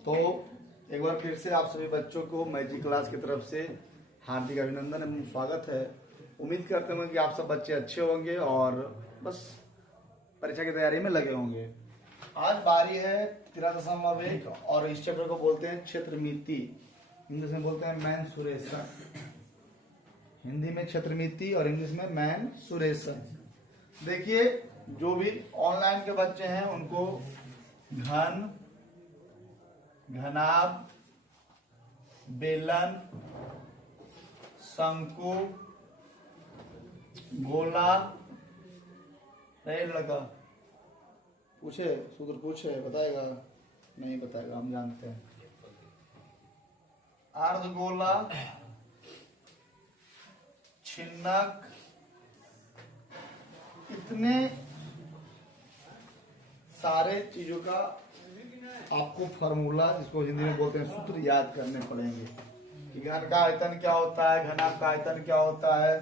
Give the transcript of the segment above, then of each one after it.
तो एक बार फिर से आप सभी बच्चों को मैजिक क्लास की तरफ से हार्दिक अभिनंदन एवं स्वागत है। उम्मीद करते हैं कि आप सब बच्चे अच्छे होंगे और बस परीक्षा की तैयारी में लगे होंगे। आज बारी है 13.1 और इस चैप्टर को बोलते हैं क्षेत्रमिति, इंग्लिश में बोलते हैं मेंसुरेशन। हिंदी में क्षेत्रमिति और इंग्लिश में मेंसुरेशन। देखिए, जो भी ऑनलाइन के बच्चे हैं उनको घन, घनाभ, बेलन, शंकु, गोला, लगा पूछे, सूत्र पूछे, बताएगा? नहीं बताएगा, हम जानते हैं। अर्धगोला, छिन्नक, इतने सारे चीजों का आपको फार्मूला, जिसको हिंदी में बोलते हैं सूत्र, याद करने पड़ेंगे कि घन का आयतन क्या होता है, घनाभ का आयतन क्या होता है,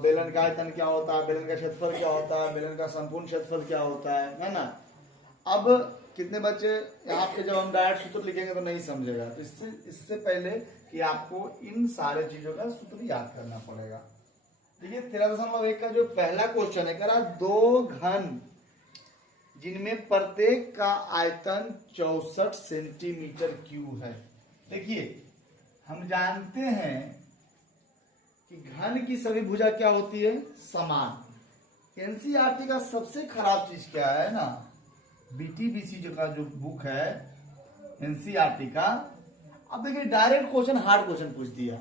बेलन का आयतन क्या होता है, बेलन का क्षेत्रफल क्या होता है, बेलन का संपूर्ण क्षेत्रफल क्या होता है ना। अब कितने बच्चे यहाँ पे जब हम डायरेक्ट सूत्र लिखेंगे तो नहीं समझेगा, तो इससे पहले कि आपको इन सारे चीजों का सूत्र याद करना पड़ेगा। देखिए 13.1 का जो पहला क्वेश्चन है, करा दो घन जिनमें प्रत्येक का आयतन 64 सेंटीमीटर क्यूब है। देखिए, हम जानते हैं कि घन की सभी भुजा क्या होती है, समान। एनसीईआरटी का सबसे खराब चीज क्या है ना, बीटीबीसी का जो बुक है एनसीईआरटी का। अब देखिए, डायरेक्ट क्वेश्चन हार्ड क्वेश्चन पूछ दिया।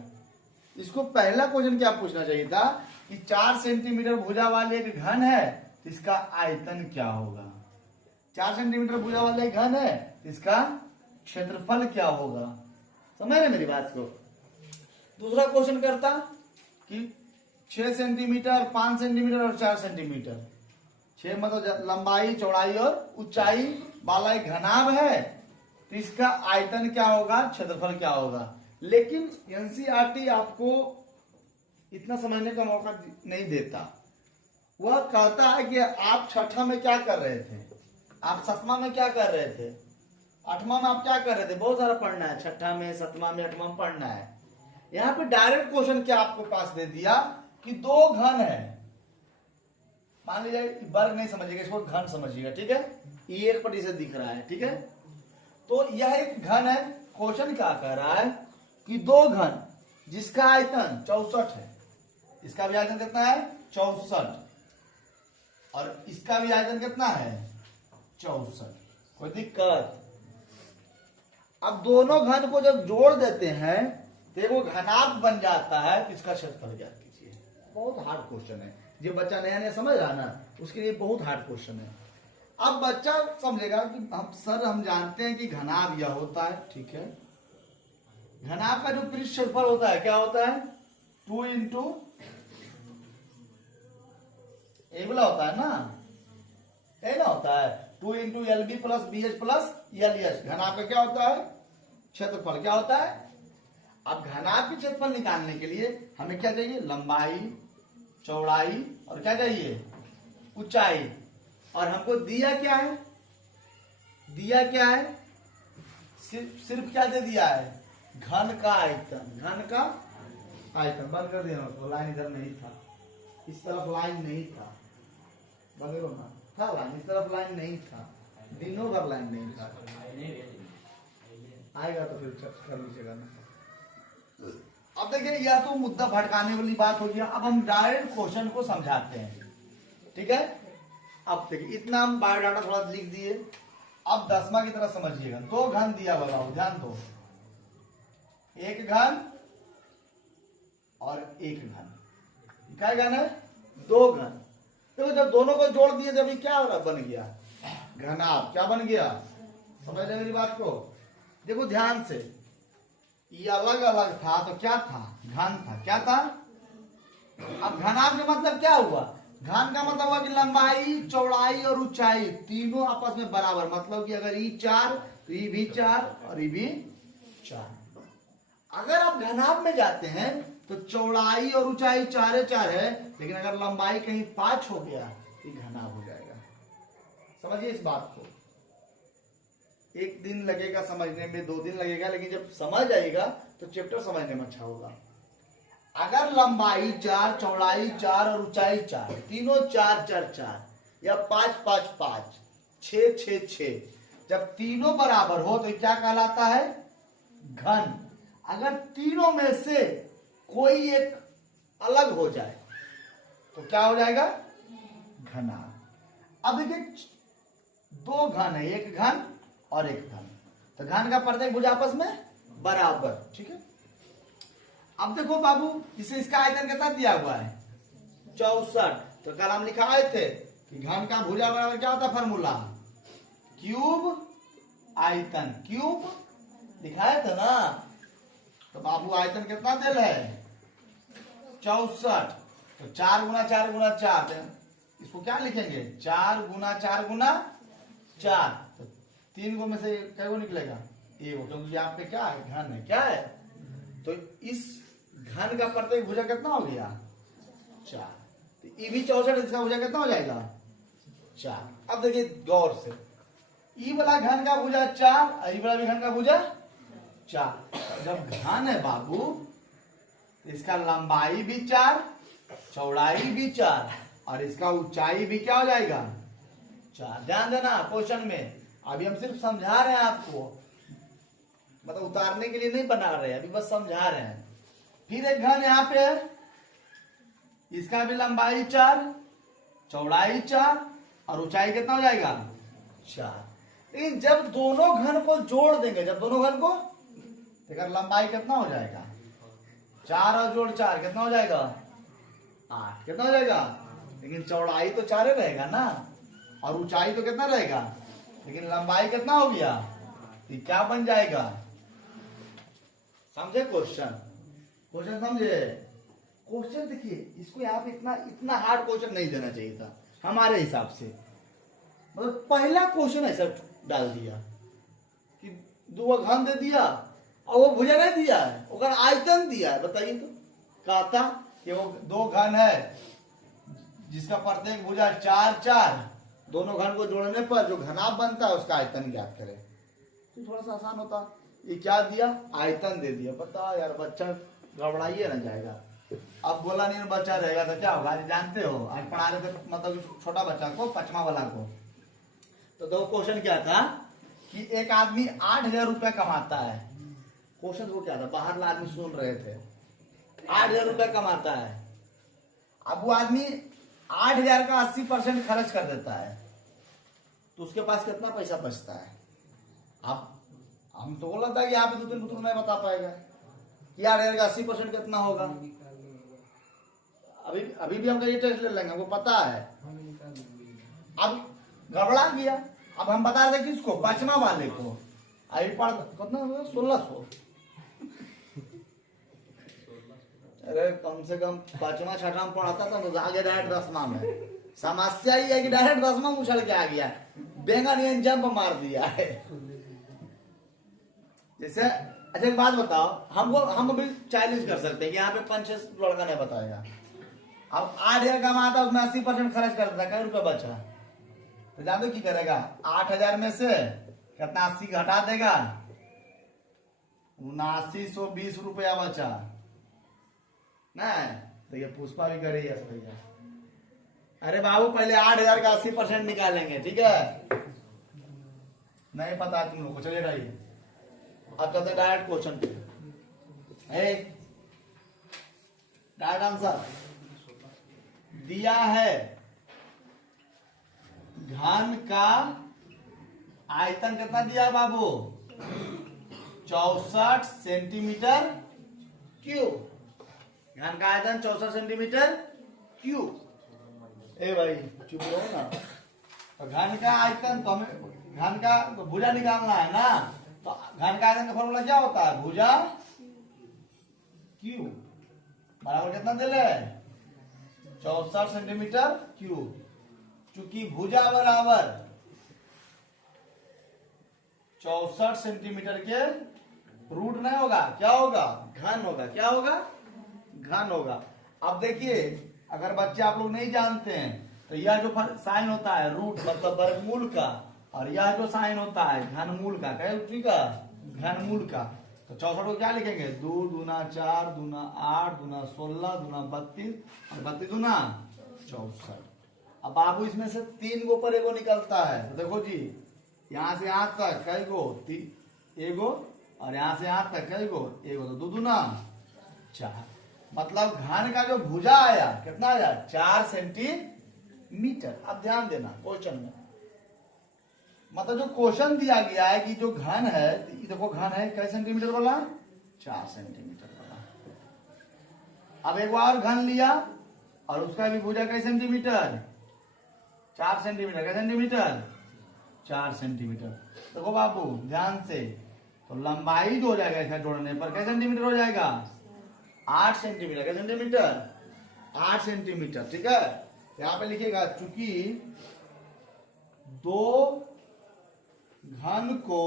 इसको पहला क्वेश्चन क्या पूछना चाहिए था कि 4 सेंटीमीटर भुजा वाले एक घन है, इसका आयतन क्या होगा। 4 सेंटीमीटर भुजा वाले एक घन है, इसका क्षेत्रफल क्या होगा। समझ रहे मेरी बात को। दूसरा क्वेश्चन करता कि 6 सेंटीमीटर, 5 सेंटीमीटर और 4 सेंटीमीटर, 6 मतलब लंबाई, चौड़ाई और ऊंचाई वाला एक घनाभ है, तो इसका आयतन क्या होगा, क्षेत्रफल क्या होगा। लेकिन एनसीईआरटी आपको इतना समझने का मौका नहीं देता। वह कहता है कि आप छठा में क्या कर रहे थे, आप सतमा में क्या कर रहे थे, आठवां में आप क्या कर रहे थे, बहुत सारा पढ़ना है, छठा में, सतमा में, आठवां में पढ़ना है। यहाँ पे डायरेक्ट क्वेश्चन क्या आपको पास दे दिया कि दो घन है। मान लीजिए वर्ग नहीं समझिएगा, इसको घन समझिएगा, ठीक है। ये 1% दिख रहा है, ठीक है। तो यह एक घन है। क्वेश्चन क्या कह रहा है कि दो घन जिसका आयतन 64 है, इसका भी आयतन कितना है, 64, और इसका भी आयतन कितना है, 64। कोई दिक्कत? अब दोनों घन को जब जोड़ देते हैं तो वो घनाभ बन जाता है, तो इसका क्षेत्रफल ज्ञात कीजिए। बहुत हार्ड क्वेश्चन है। जो बच्चा नया नया समझ रहा ना, उसके लिए बहुत हार्ड क्वेश्चन है। अब बच्चा समझेगा कि हम जानते हैं कि घनाभ यह होता है, ठीक है। घनाभ का जो पृष्ठ क्षेत्रफल होता है क्या होता है, 2 इंटू ए वाला होता है ना, ए ना होता है 2 into LB plus BH plus LS। घनाभ का क्या होता है, क्षेत्रफल क्या होता है। अब घनाभ की क्षेत्रफल निकालने के लिए हमें क्या चाहिए, लंबाई, चौड़ाई और क्या चाहिए, ऊंचाई। और हमको दिया क्या है, दिया क्या है, सिर्फ क्या दे दिया है, घन का आयतन। घन का आयतन बंद कर दिया उसको, लाइन इधर नहीं था, इस तरफ लाइन नहीं था, बंद करो ना, था लाइन, इस तरफ लाइन नहीं था, दिनों भर लाइन नहीं था। आएगा तो फिर कर लीजिएगा ना। अब देखिए, यह तो मुद्दा भटकाने वाली बात हो गया। अब हम डायरेक्ट क्वेश्चन को समझाते हैं, ठीक है। अब देखिए, इतना हम बायोडाटा थोड़ा लिख दिए। अब 10वां की तरह समझिएगा। दो घन दिया, बताओ, ध्यान दो, एक घन और एक घन। क्या घन है, दो घन। देखो, जब दोनों को जोड़ दिए जब ये क्या बन गया, घनाभ। क्या बन गया, समझ रहे मेरी बात को। देखो ध्यान से, ये अलग अलग था तो क्या था, घन था, क्या था। अब घनाभ का मतलब क्या हुआ, घन का मतलब हुआ कि लंबाई, चौड़ाई और ऊंचाई तीनों आपस में बराबर। मतलब कि अगर ये 4 तो ये भी 4 और ये भी 4। अगर आप घनाभ में जाते हैं तो चौड़ाई और ऊंचाई 4 है, लेकिन अगर लंबाई कहीं 5 हो गया तो घनाभ हो जाएगा। समझिए इस बात को। एक दिन लगेगा समझने में, 2 दिन लगेगा, लेकिन जब समझ आएगा तो चैप्टर समझने में अच्छा होगा। अगर लंबाई 4, चौड़ाई 4 और ऊंचाई 4, तीनों 4 4 4 या 5 5 5 6 6 6, जब तीनों बराबर हो तो क्या कहलाता है? घन। अगर तीनों में से कोई एक अलग हो जाए तो क्या हो जाएगा? घना। अब देखिए 2 घन है, एक घन और एक घन, तो घन का प्रत्येक भुजा आपस में बराबर, ठीक है। अब देखो बाबू, इसे इसका आयतन कितना दिया हुआ है? 64। तो कल हम लिखाए थे कि घन का भुजा बराबर क्या होता है? फॉर्मूला क्यूब आयतन, क्यूब लिखाए थे ना। तो बाबू आयतन कितना दिल है? 64। तो 4 गुना 4 गुना 4, इसको क्या लिखेंगे? 4 गुना 4 गुना 4। तो 3 गो में से क्या गो निकलेगा? एक, क्योंकि यहाँ पे क्या है? घन है। क्या है? तो इस घन का प्रत्येक भुजा कितना हो गया? 4। तो ये भी 64, इसका भुजा कितना हो जाएगा? 4। अब देखिए गौर से, ई वाला घन का भुजा 4 और ई वाला भी घन का भुजा 4। जब घन है बाबू तो इसका लंबाई भी 4, चौड़ाई भी 4 और इसका ऊंचाई भी क्या हो जाएगा? 4। ध्यान देना क्वेश्चन में, अभी हम सिर्फ समझा रहे हैं आपको, मतलब उतारने के लिए नहीं बना रहे हैं, अभी बस समझा रहे हैं। फिर एक घन यहाँ पे है, इसका भी लंबाई 4, चौड़ाई 4 और ऊंचाई कितना हो जाएगा? 4। लेकिन जब दोनों घन को जोड़ देंगे, जब दोनों घन को, देखकर लंबाई कितना हो जाएगा? 4 और जोड़ 4 कितना हो जाएगा? 8। कितना हो जाएगा? लेकिन चौड़ाई तो 4 ही रहेगा ना, और ऊंचाई तो कितना रहेगा? लेकिन लंबाई कितना हो गया? ये क्या बन जाएगा? समझे क्वेश्चन? क्वेश्चन समझे? क्वेश्चन देखिए, इसको यहाँ पे इतना हार्ड क्वेश्चन नहीं देना चाहिए था हमारे हिसाब से। मतलब पहला क्वेश्चन ऐसा डाल दिया कि 2 घन दे दिया और वो भुजा नहीं दिया है, वो आयतन दिया है। बताइए तो, कहता कि वो 2 घन है जिसका प्रत्येक भुजा 4 4, दोनों घन को जोड़ने पर जो घनाभ बनता है उसका आयतन ज्ञात करें, तो थोड़ा सा आसान होता। ये क्या दिया? आयतन दे दिया। पता यार, बच्चा गड़बड़ाइए ना जाएगा। अब बोला नहीं बच्चा रहेगा तो क्या होगा? जानते हो, आज पढ़ा रहे थे, मतलब छोटा बच्चा को, 5वां वाला को। तो 2 क्वेश्चन क्या था कि एक आदमी 8,000 रुपए कमाता है। क्वेश्चन वो क्या था? बाहर ला आदमी सुन रहे थे, 8,000 रुपए कमाता है। अब वो आदमी 8,000 का 80% खर्च कर देता है, तो उसके पास कितना पैसा बचता है? अब हम तो बोला था कि यहाँ पे 2-3 पुत्र नहीं बता पाएगा कि 8,000 का 80% कितना होगा। अभी भी हमको ये टेस्ट ले लेंगे, हमको पता है। अब गड़बड़ा गया। अब हम बता रहे किसको? 5वां वाले को। अभी पढ़ कितना होगा? 1600। अरे कम से कम 5वां 6वां में पढ़ाता था तो आगे डायरेक्ट 10वां में। समस्या ये है कि डायरेक्ट 10वां में उछल के आ गया, बेंगन जंप मार दिया है। जैसे अच्छा एक बात बताओ, हम अभी चैलेंज कर सकते हैं कि यहाँ पे 5-6 लड़का नहीं बताएगा। अब 8,000 कमाता, उसमें 80% खर्च कर देता, कई रुपए बचा? तो जान दो की करेगा? 8,000 में से कितना 80 घटा देगा, 7920 रुपया बचा नहीं। तो ये पुष्पा भी कर रही है भैया। अरे बाबू पहले 8,000 का 80% निकालेंगे, ठीक है? नहीं पता तुम लोग को, चलिए रहिए। अब चलते डायरेक्ट क्वेश्चन पे। डायरेक्ट आंसर दिया है, घन का आयतन कितना दिया बाबू? 64 सेंटीमीटर क्यूब। घन का आयतन 64 सेंटीमीटर क्यूब। ए भाई चुप रहो ना। तो घन का आयतन, तो हमें घन का भुजा निकालना है ना। तो घन का आयतन का फॉर्मूला क्या होता है? भुजा क्यूब बराबर कितना दिल है? 64 सेंटीमीटर क्यूब। चूंकि भुजा बराबर 64 सेंटीमीटर के रूट नहीं होगा, क्या होगा? घन होगा। क्या होगा? घन होगा। अब देखिए, अगर बच्चे आप लोग नहीं जानते हैं तो यह जो साइन होता है रूट, मतलब वर्गमूल का, और यह जो साइन होता है घनमूल का, क्या ठीक है, घनमूल का। तो 64 को क्या लिखेंगे, 2 दूना 4 दूना 8 दूना 16 दूना 32 और 32 दूना 64। अब बाबू इसमें से 3 गो पर एगो निकलता है, तो देखो जी यहाँ से यहाँ तक कई गो, एगो, और यहाँ से यहाँ तक कई गो, एगो, तो 2 दूना 4। मतलब घन का जो भुजा आया कितना आया, 4 सेंटीमीटर। अब ध्यान देना क्वेश्चन में, मतलब जो क्वेश्चन दिया गया है कि जो घन है, देखो घन है कई सेंटीमीटर वाला, 4 सेंटीमीटर वाला। अब एक बार घन लिया और उसका भी भुजा कई सेंटीमीटर, 4 सेंटीमीटर, कई सेंटीमीटर, 4 सेंटीमीटर। देखो बाबू ध्यान से, तो लंबाई जो हो जाएगा इसका जोड़ने पर कई सेंटीमीटर हो जाएगा, 8 सेंटीमीटर, कई सेंटीमीटर, 8 सेंटीमीटर। ठीक है, यहाँ पे लिखिएगा चूंकि 2 घन को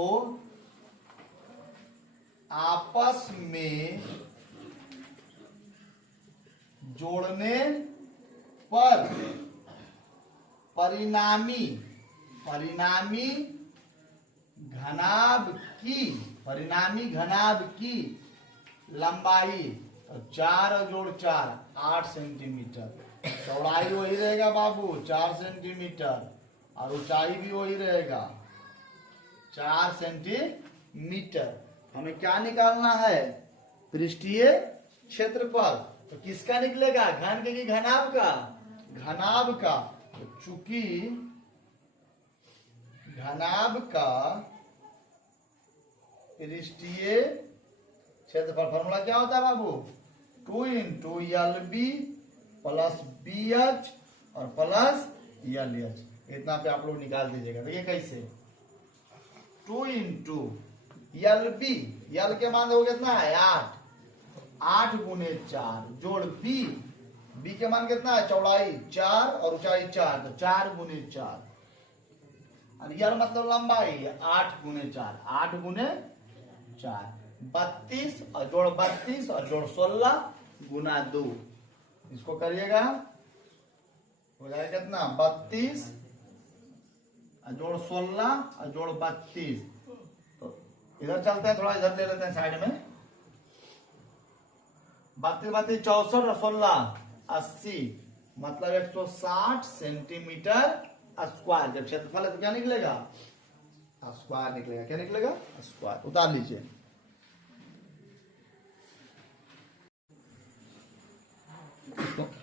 आपस में जोड़ने पर परिणामी घनाभ की लंबाई, तो 4 जोड़ 4 8 सेंटीमीटर, चौड़ाई वही रहेगा बाबू 4 सेंटीमीटर, और ऊंचाई भी वही रहेगा 4 सेंटीमीटर। हमें क्या निकालना है, पृष्ठीय क्षेत्रफल। तो किसका निकलेगा, घन के कि घनाभ का, घनाभ का। तो चूंकि घनाभ का पृष्ठीय क्षेत्रफल, फॉर्मूला क्या होता है बाबू, 2 इंटू LB प्लस BH और प्लस LH। इतना पे आप लोग निकाल दीजिएगा। देखिए कैसे, 2 इंटू LB, यल के मान देखो कितना है 8, 8 गुने 4 जोड़ B के मान कितना है, चौड़ाई 4 और ऊंचाई 4, तो 4 गुने 4, और यल मतलब लंबाई 8 गुने 4, 8 गुने 4, 32 और जोड़ 32 और जोड़ 16 गुना 2, इसको करिएगा हो जाएगा कितना, 32 और जोड़ 16 और जोड़ 32। तो इधर चलते हैं, थोड़ा इधर ले लेते हैं साइड में, 32 32 64 और 16 80, मतलब 160 सेंटीमीटर स्क्वायर। जब क्षेत्रफल है तो क्या निकलेगा, स्क्वायर निकलेगा। क्या निकलेगा, स्क्वायर। उतार लीजिए।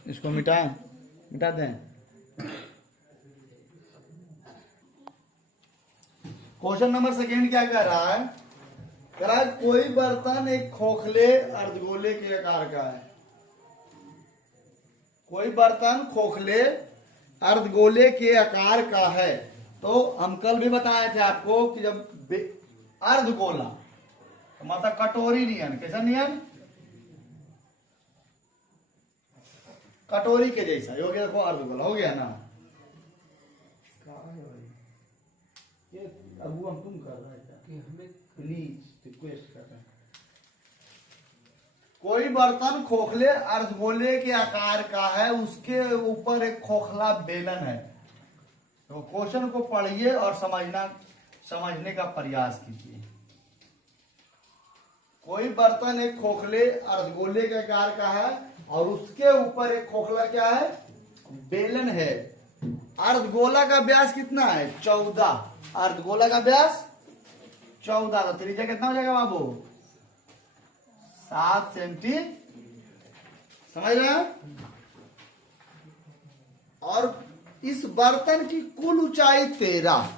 इसको मिटा दें। क्वेश्चन नंबर सेकेंड क्या कह रहा है, कह रहा है कोई बर्तन एक खोखले अर्धगोले के आकार का है। कोई बर्तन खोखले अर्धगोले के आकार का है। तो हम कल भी बताए थे आपको कि जब अर्धगोला तो मतलब कटोरी नियन, कैसा नियन, कटोरी के जैसा हो गया। देखो अर्धगोला हो गया ना, ये अबू हम तुम कर रहे हैं कि हमें प्लीज रिक्वेस्ट कर रहे हैं। कोई बर्तन खोखले अर्धगोले के आकार का है, उसके ऊपर एक खोखला बेलन है। तो क्वेश्चन को पढ़िए और समझने का प्रयास कीजिए। कोई बर्तन एक खोखले अर्धगोले के आकार का है और उसके ऊपर एक खोखला क्या है, बेलन है। अर्धगोला का व्यास कितना है, 14। अर्धगोला का व्यास 14, तो त्रिज्या कितना हो जाएगा बाबू, 7 सेंटी, समझ रहे हैं। और इस बर्तन की कुल ऊंचाई 13।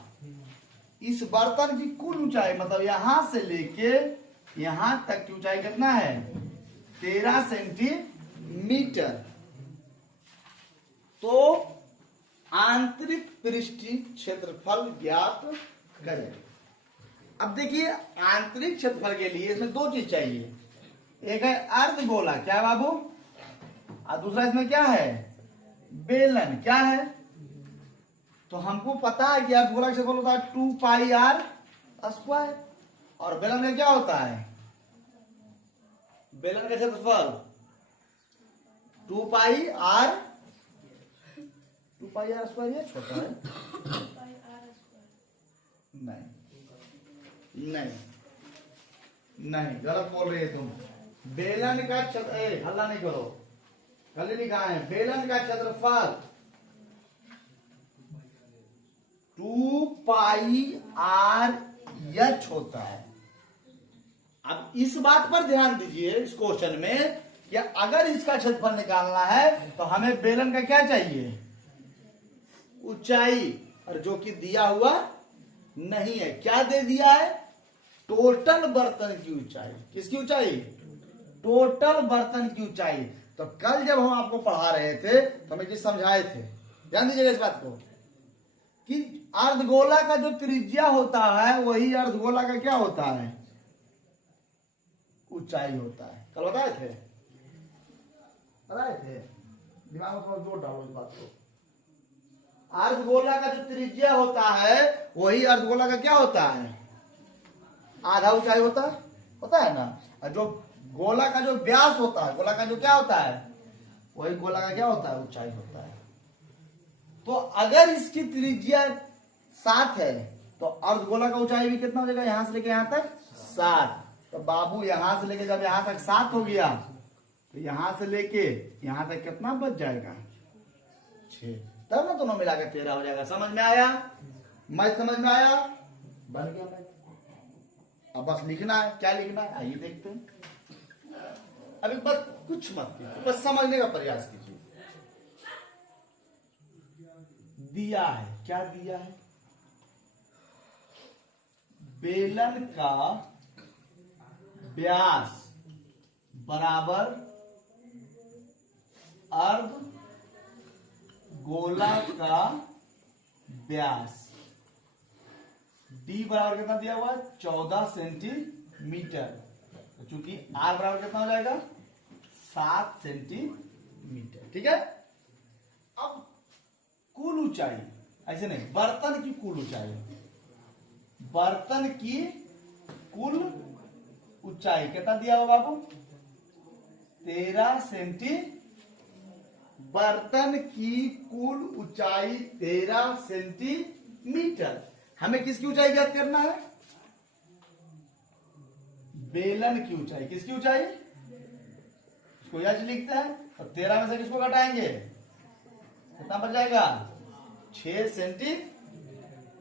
इस बर्तन की कुल ऊंचाई मतलब यहां से लेके यहां तक की ऊंचाई कितना है, 13 सेंटीमीटर। तो आंतरिक पृष्ठीय क्षेत्रफल ज्ञात करें। अब देखिए आंतरिक क्षेत्रफल के लिए इसमें 2 चीज चाहिए, एक है अर्धगोला, क्या है बाबू, और दूसरा इसमें क्या है, बेलन। क्या है, तो हमको पता है कि अर्धगोला का क्षेत्रफल होता है 2 पाई r स्क्वायर, और बेलन का क्या होता है, बेलन का क्षेत्रफल 2 पाई r स्क्वायर, ये छोटा है, नहीं नहीं नहीं, गलत बोल रही है तुम। बेलन का क्षेत्र, हल्ला नहीं करो, कल लिखा है बेलन का क्षेत्रफल 2 पाई आर एच होता है। अब इस बात पर ध्यान दीजिए इस क्वेश्चन में कि अगर इसका क्षेत्रफल निकालना है तो हमें बेलन का क्या चाहिए, ऊंचाई, और जो कि दिया हुआ नहीं है। क्या दे दिया है, टोटल बर्तन की ऊंचाई। किसकी ऊंचाई, टोटल बर्तन की ऊंचाई। तो कल जब हम आपको पढ़ा रहे थे तो हमें चीज समझाए थे, ध्यान दीजिएगा इस बात को, कि अर्धगोला का जो त्रिज्या होता है वही अर्धगोला का क्या होता है, ऊंचाई होता है। कल बताए थे, दिमाग में थोड़ा जोर डालो इस बात को। अर्धगोला का जो त्रिज्या होता है वही अर्धगोला का क्या होता है, आधा ऊंचाई होता है ना। और जो गोला का जो व्यास होता है, गोला का जो क्या होता है, वही गोला का क्या होता है, ऊंचाई होता है। तो अगर इसकी त्रिज्या 7 है तो अर्धगोला का ऊंचाई भी कितना हो जाएगा, यहां से लेके यहां तक 7। तो बाबू यहां से लेके जब यहां तक 7 हो गया तो यहां से लेके यहां तक कितना बच जाएगा, 6। तब ना दोनों मिलाकर 13 हो जाएगा। समझ में आया, मैं समझ में आया, बन गया मैं। अब बस लिखना है, क्या लिखना है आइए देखते हैं। अभी बस कुछ मत कीजिए, बस समझने का प्रयास कीजिए। दिया है, क्या दिया है, बेलन का व्यास बराबर अर्ध गोला का व्यास। डी बराबर कितना दिया हुआ है, 14 सेंटीमीटर। तो चूंकि आर बराबर कितना हो जाएगा, 7 सेंटीमीटर। ठीक है। अब कुल ऊंचाई, ऐसे नहीं, बर्तन की कुल ऊंचाई, बर्तन की कुल ऊंचाई कितना दिया हुआ बाबू, 13 सेंटीमीटर। बर्तन की कुल ऊंचाई 13 सेंटीमीटर। हमें किसकी ऊंचाई ज्ञात करना है, बेलन की ऊंचाई। किसकी ऊंचाई, इसको यह लिखते हैं। तो 13 में से किसको घटाएंगे, कितना बच जाएगा, 6 सेंटीमीटर।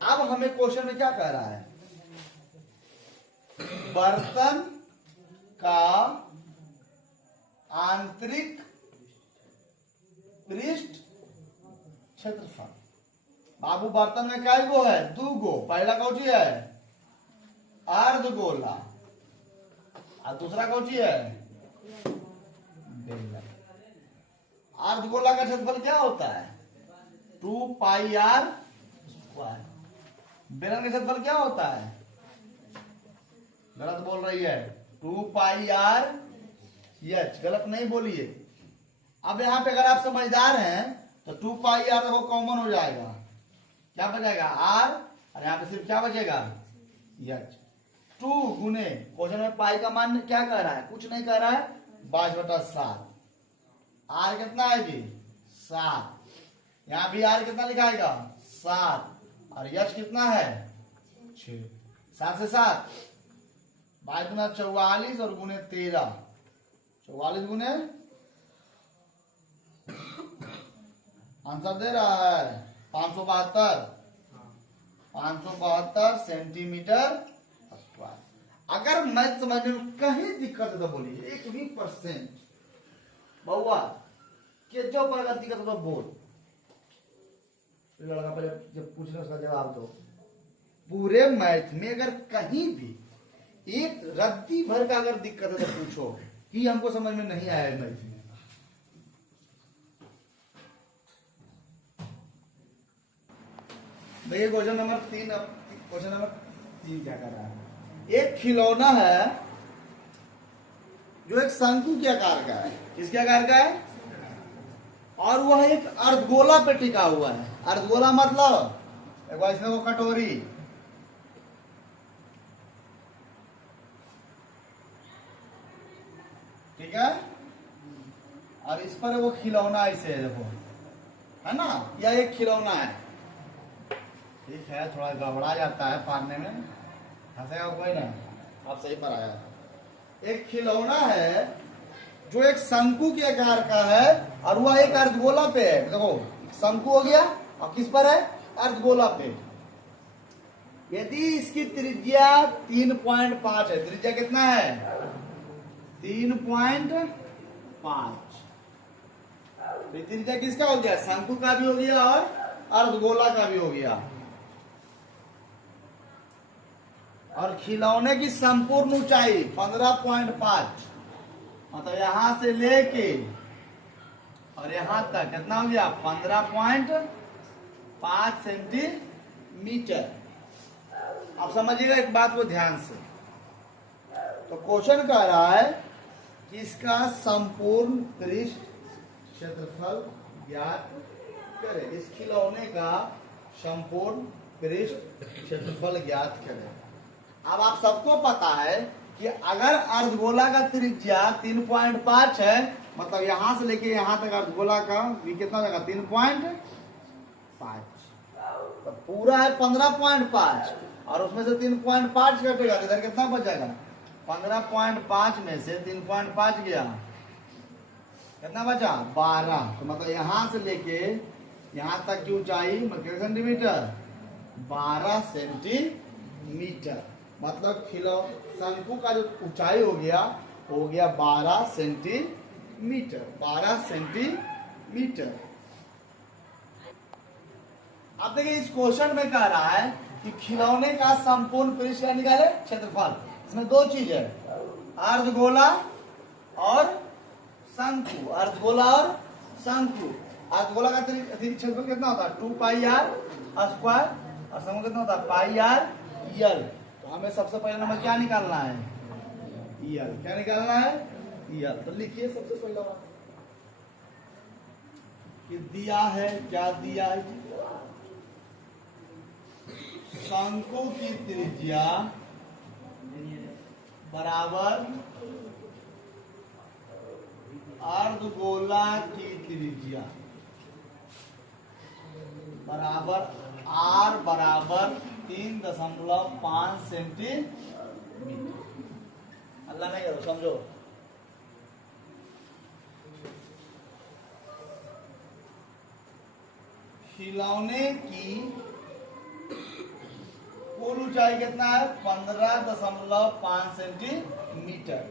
अब हमें क्वेश्चन में क्या कह रहा है, बर्तन का आंतरिक पृष्ठ क्षेत्रफल। बाबू बर्तन में क्या गो है, 2 गो। पहला कौची है, अर्धगोला, और दूसरा कौची है, बेलन। अर्धगोला का क्षेत्रफल क्या होता है, 2 पाई आर स्क्वायर। बेलन का क्षेत्रफल क्या होता है, गलत बोल रही है, 2 पाई आर एच। गलत नहीं बोलिए। अब यहां पे अगर आप समझदार हैं तो 2 पाई आर देखो कॉमन हो जाएगा, क्या बचेगा, आर, और यहां पे सिर्फ क्या बचेगा, एच। 2 गुने, क्वेश्चन में पाई का मान क्या कह रहा है, कुछ नहीं कह रहा है, 22/7। आर कितना है जी, 7। यहां भी आर कितना लिखाएगा, 7, और एच कितना है, 6। 7 से 7, 22 गुना 44 और गुने 13, 44 गुने, आंसर दे रहा है 572 सेंटीमीटर स्क्वायर। अगर मैथ समझने में कहीं दिक्कत है तो बोलिए, 1 भी % बउआ के जो पर अगर दिक्कत हो तो बोल। लड़का पहले जब पूछना उसका जवाब दो। पूरे मैथ में अगर कहीं भी एक रद्दी भर का अगर दिक्कत है तो पूछो कि हमको समझ में नहीं आया है मैथ में। देखिए क्वेश्चन नंबर 3, क्वेश्चन नंबर 3 क्या कर रहा है, एक खिलौना है जो एक शंकु के आकार का है। किसके आकार का है, और वह एक अर्धगोला पे टिका हुआ है। अर्धगोला मतलब एक बार इसमें वो कटोरी, ठीक है, और इस पर वो खिलौना ऐसे है, देखो, है ना, यह एक खिलौना है। ठीक है, थोड़ा गड़बड़ा जाता है पारने में, हंसेगा कोई ना। आप सही पर आया। एक खिलौना है जो एक शंकु के आकार का है और वह एक अर्धगोला पे है। देखो शंकु हो गया और किस पर है, अर्धगोला पे। यदि इसकी त्रिज्या 3.5 है, त्रिज्या कितना है 3.5, त्रिज्या किसका हो गया, शंकु का भी हो गया और अर्धगोला का भी हो गया। और खिलौने की संपूर्ण ऊंचाई 15.5, मतलब यहां से लेके और यहां तक कितना हो गया 15.5 सेंटीमीटर। आप समझिएगा एक बात को ध्यान से। तो क्वेश्चन कह रहा है कि इसका संपूर्ण पृष्ठ क्षेत्रफल ज्ञात करें। इस खिलौने का संपूर्ण पृष्ठ क्षेत्रफल ज्ञात करें। अब आप सबको पता है कि अगर अर्धगोला का त्रिज्या 3.5 है, मतलब यहां से लेके यहां तक अर्धगोला का भी कितना होगा 3.5, तो पूरा है 15.5 और उसमें से 3.5 कटेगा तो इधर कितना बच जाएगा 15.5 में से 3.5 गया, कितना बचा 12। तो मतलब यहां से लेके यहां तक की ऊंचाई कितने सेंटीमीटर 12 सेंटीमीटर। मतलब शंकु का जो ऊंचाई हो गया 12 सेंटीमीटर, 12 सेंटीमीटर। अब देखिए इस क्वेश्चन में कह रहा है कि खिलौने का संपूर्ण पृष्ठ क्या निकाले, क्षेत्रफल। इसमें दो चीज है, अर्धगोला और शंकु, अर्धगोला और शंकु। अर्धगोला का क्षेत्रफल कितना होता है 2πr² और शंकु कितना होता है πr/l। तो हमें सबसे पहले नंबर क्या निकालना है, यल। क्या निकालना है, यल। तो लिखिए सबसे पहला बात कि दिया है, क्या दिया है, शंकु की त्रिज्या बराबर अर्धगोला की त्रिज्या बराबर r बराबर 3.5 सेंटीमीटर। अल्लाह नहीं करो, समझो। खिलौने की कुल ऊंचाई कितना है 15.5 सेंटीमीटर।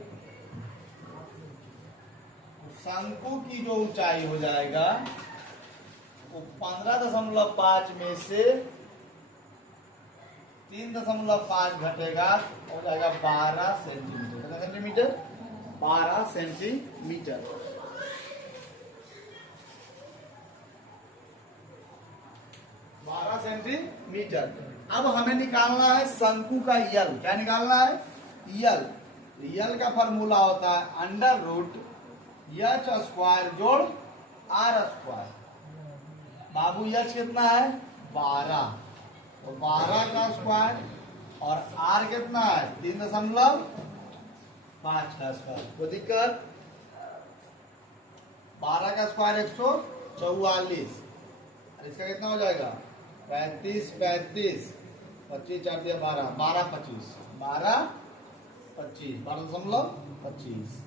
शंकु की जो ऊंचाई हो जाएगा वो 15.5 में से 3.5 घटेगा, हो जाएगा 12 सेंटीमीटर। कितना सेंटीमीटर 12 सेंटीमीटर। सेंटीमीटर। अब हमें निकालना है शंकु का यल। क्या निकालना है, यल। यल का फॉर्मूला होता है √h² जोड़ r²। बाबू यच कितना है 12, तो 12 का स्क्वायर और r कितना है 3.5 का स्क्वायर। कोई दिक्कत, 12 का स्क्वायर 144, इसका कितना हो जाएगा 35 25 4 दिया 12 12 25 12 25 12.25।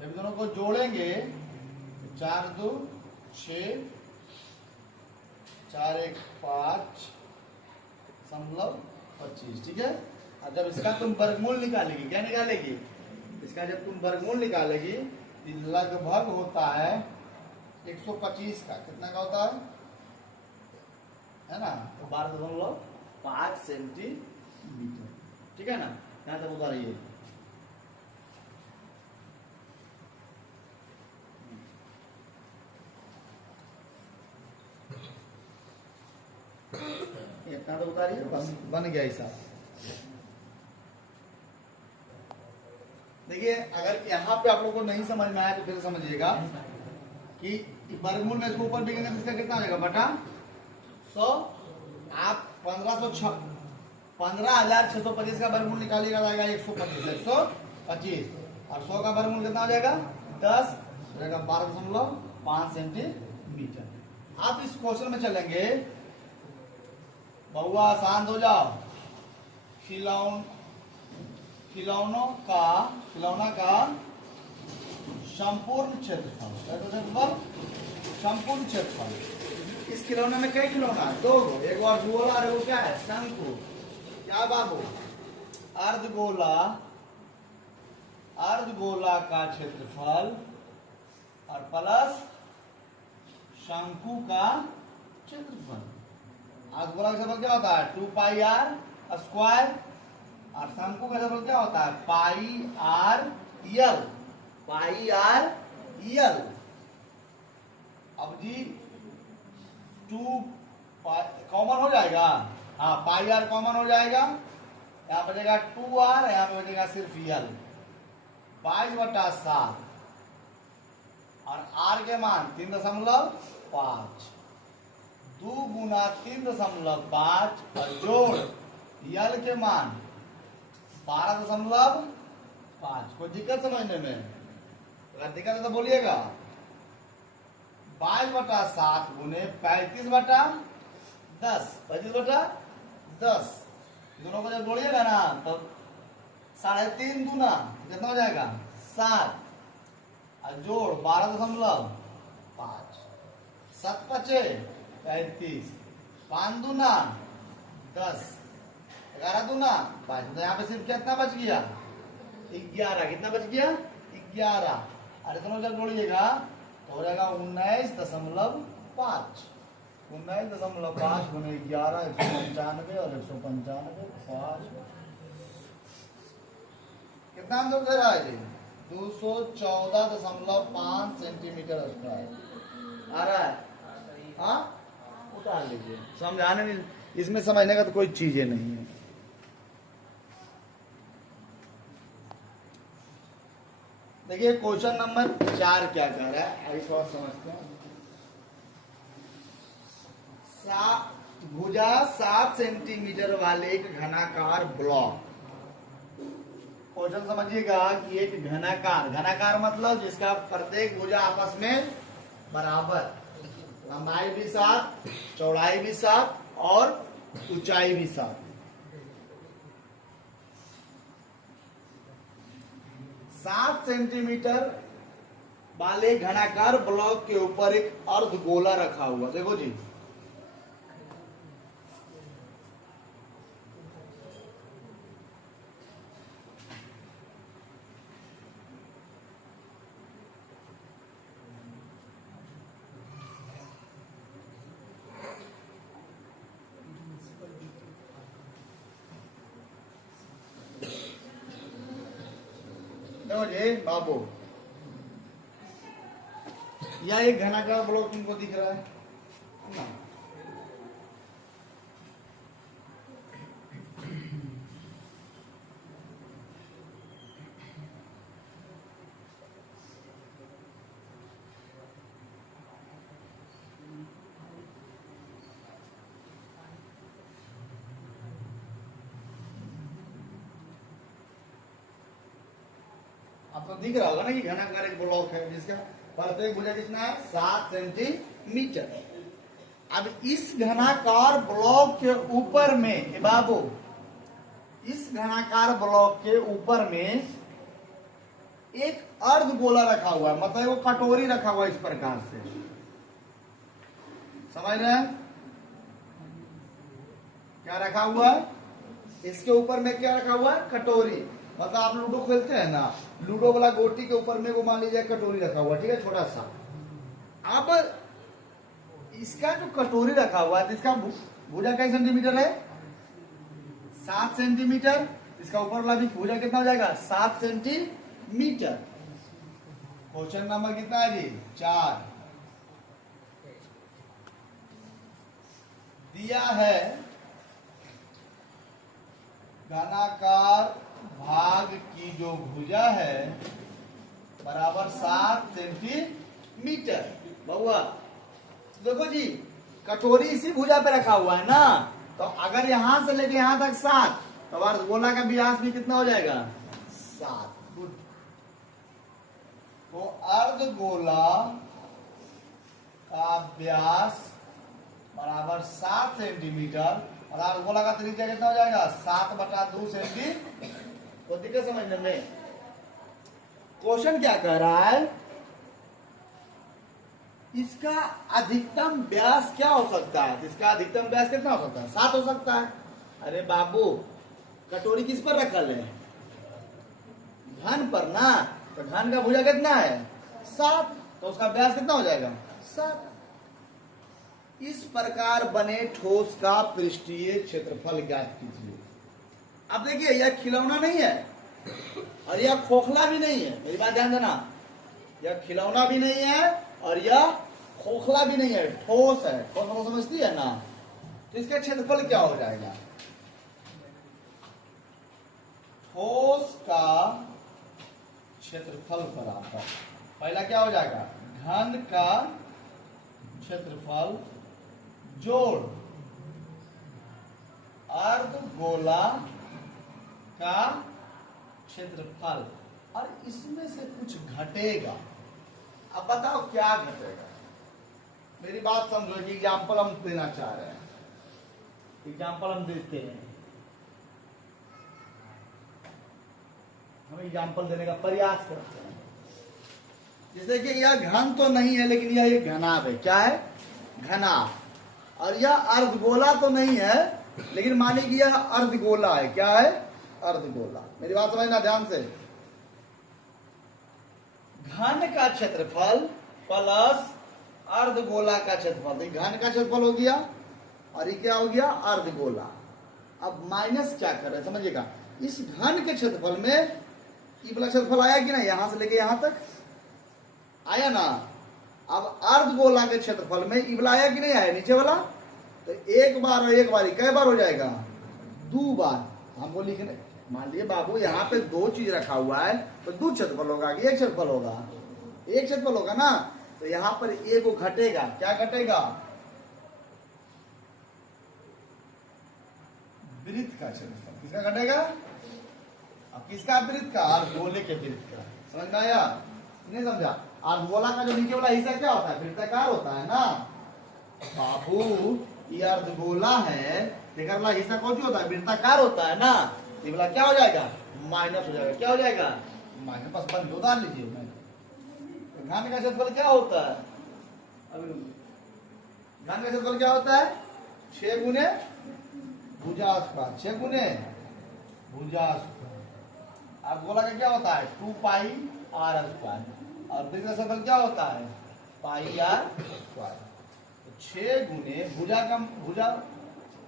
जब दोनों को जोड़ेंगे 4 2 6 4 1 5.25, ठीक है। और जब इसका तुम वर्गमूल निकालेगी, क्या निकालेगी, इसका जब तुम वर्गमूल निकालेगी लगभग होता है 125 का, कितना का होता है ना, तो 12.5 सेंटीमीटर, ठीक है ना। यहाँ तक उतारिए। इतना तो उतारिए, बस बन गया हिसाब। देखिए अगर यहाँ पे आप लोगों को नहीं समझ में आया तो फिर समझिएगा कि वर्गमूल में इसको ऊपर लिखेंगे तो इसका कितना आ जाएगा बटा 100। आप 15,625 का वर्गमूल निकालिएगा, जाएगा 125 और 100 का वर्गमूल कितना हो जाएगा 10, जाएगा 12.5 सेंटीमीटर। आप इस क्वेश्चन में चलेंगे बहुआ शांत हो जाओ। खिलौना का संपूर्ण क्षेत्रफल, संपूर्ण क्षेत्रफल। इस खिलौने में कई खिलौना है? दो गो, एक और गोला और वो क्या है? शंकु। क्या बाबू? अर्धगोला का क्षेत्रफल और प्लस शंकु का क्षेत्रफल। अर्धगोला का क्षेत्रफल क्या होता है? 2πr स्क्वायर और शंकु का क्षेत्रफल क्या होता है? πr l। अब जी 2 कॉमन हो जाएगा। हाँ, πr कॉमन हो जाएगा। यहाँ बचेगा 2r, यहाँ पे बचेगा सिर्फ l। 22/7 और r के मान 3.5। 2 गुना 3.5 और जोड़ यल के मान 12.5। कोई दिक्कत समझने में? अगर दिक्कत है तो बोलिएगा। 22/7 गुने 35/10। 35/10 दोनों को जब जोड़िएगा ना तो 3.5 दूना कितना हो जाएगा? 7 और जोड़ 12.5। 7 पचे 35, 5 दूना 10, 11 दूना 5। तो यहाँ पे सिर्फ कितना बच गया? 11। कितना बच गया? 11। अरे दोनों जब जोड़िएगा तो हो जाएगा 19.5। 19.5 गुने 11 195 और 195 5। कितना आंसर दे रहा है जी? 214.5 सेंटीमीटर स्क्वायर आ रहा है। हाँ, उतार लीजिए। समझाने में इसमें समझने का तो कोई चीज ही नहीं है। देखिए क्वेश्चन नंबर 4 क्या कह रहा है, अभी थोड़ा समझते हैं। भुजा 7 सेंटीमीटर वाले एक घनाकार ब्लॉक। क्वेश्चन समझिएगा कि एक घनाकार मतलब जिसका प्रत्येक भुजा आपस में बराबर, लंबाई भी 7, चौड़ाई भी 7 और ऊंचाई भी 7। 7 सेंटीमीटर वाले घनाकार ब्लॉक के ऊपर एक अर्धगोला रखा हुआ। देखो जी, बाबू या एक घनाकार ब्लॉक तुमको दिख रहा है ना? आपको दिख रहा होगा ना कि घनाकार एक ब्लॉक है जिसका प्रत्येक भुजा कितना है? 7 सेंटीमीटर। अब इस घनाकार ब्लॉक के ऊपर में बाबू, इस घनाकार ब्लॉक के ऊपर में एक अर्धगोला रखा हुआ है, मतलब वो कटोरी रखा हुआ है इस प्रकार से। समझ रहे हैं? क्या रखा हुआ है? इसके ऊपर में क्या रखा हुआ है? कटोरी। मतलब आप लूडो खेलते हैं ना, लूडो वाला गोटी के ऊपर में वो मान लीजिए कटोरी रखा हुआ, ठीक है, छोटा सा। अब इसका जो कटोरी रखा हुआ है, इसका भुजा कई सेंटीमीटर है? 7 सेंटीमीटर। इसका ऊपर वाला भी भुजा कितना हो जाएगा? 7 सेंटीमीटर। क्वेश्चन नंबर कितना है जी? 4 दिया है घनाकार भाग की जो भुजा है बराबर 7 सेंटीमीटर। बहुआ देखो जी, कटोरी इसी भुजा पे रखा हुआ है ना, तो अगर यहां से लेके यहां तक 7, तो अर्धगोला का व्यास भी कितना हो जाएगा? 7। गुड। तो अर्धगोला का व्यास बराबर 7 सेंटीमीटर और अर्धगोला का त्रिज्या कितना हो जाएगा 7/2 सेंटी। तो दिक्कत समझने में। क्वेश्चन क्या कह रहा है, इसका अधिकतम व्यास क्या हो सकता है, इसका अधिकतम व्यास कितना हो सकता है 7 हो सकता है। अरे बाबू कटोरी किस पर रखल है, घन पर ना, तो घन का भुजा कितना है 7, तो उसका व्यास कितना हो जाएगा 7। इस प्रकार बने ठोस का पृष्ठीय क्षेत्रफल ज्ञात कीजिए। अब देखिए यह खिलौना नहीं है और यह खोखला भी नहीं है, मेरी बात ध्यान देना, यह खिलौना भी नहीं है और यह खोखला भी नहीं है, ठोस है। ठोस को समझती है ना, तो इसका क्षेत्रफल क्या हो जाएगा, ठोस का क्षेत्रफल बराबर पहला क्या हो जाएगा घन का क्षेत्रफल जोड़ अर्धगोला का क्षेत्रफल, और इसमें से कुछ घटेगा। अब बताओ क्या घटेगा, मेरी बात समझो। एग्जाम्पल हम देना चाह रहे हैं, एग्जाम्पल हम देते हैं, हम एग्जाम्पल देने का प्रयास करते हैं। जैसे कि यह घन तो नहीं है लेकिन यह एक घनाभ है, क्या है घनाभ, और यह अर्धगोला तो नहीं है लेकिन मानिए कि यह अर्धगोला है, क्या है अर्धगोला। मेरी बात समझना ध्यान से, घन का क्षेत्रफल प्लस अर्धगोला का क्षेत्रफल, तो घन का क्षेत्रफल हो गया और ये क्या हो गया अर्धगोला। अब माइनस क्या कर रहे हैं समझिएगा, इस घन के क्षेत्रफल में ये वाला क्षेत्रफल आया कि नहीं, यहां से लेके यहां तक आया ना। अब अर्धगोला के क्षेत्रफल में ये वाला आया कि नहीं आया नीचे वाला, तो एक बार और एक बार कई बार हो जाएगा 2 बार। हमको लिखने मान लीजिए बाबू यहाँ पे 2 चीज रखा हुआ है, तो 2 क्षेत्रफल होगा कि 1 क्षेत्रफल होगा, 1 क्षेत्रफल होगा ना, तो यहाँ पर एक घटेगा, क्या घटेगा वृत्त का क्षेत्रफल, किसका घटेगा, अब किसका वृत्त का, अर्धगोले के वृत्त का। समझ में आया नहीं समझा, अर्धगोला का जो नीचे वाला हिस्सा क्या होता है वृत्ताकार होता है ना बाबू, ये अर्धगोला है, देखा वाला हिस्सा कौन सी होता है वृत्ताकार होता है ना, ये वाला क्या हो जाएगा माइनस हो जाएगा, क्या हो जाएगा माइनस, बस बंद उतार लीजिए। घन का क्षेत्रफल क्या होता है, घन का क्षेत्रफल क्या होता है 6 गुने भुजा स्क्वायर, 6 गुने भुजा स्क्वायर। अर्धगोला का क्या होता है 2 पाई आर स्क्वायर, और वृत्त का क्षेत्रफल क्या होता है पाई आर स्क्वायर। 6 गुने भुजा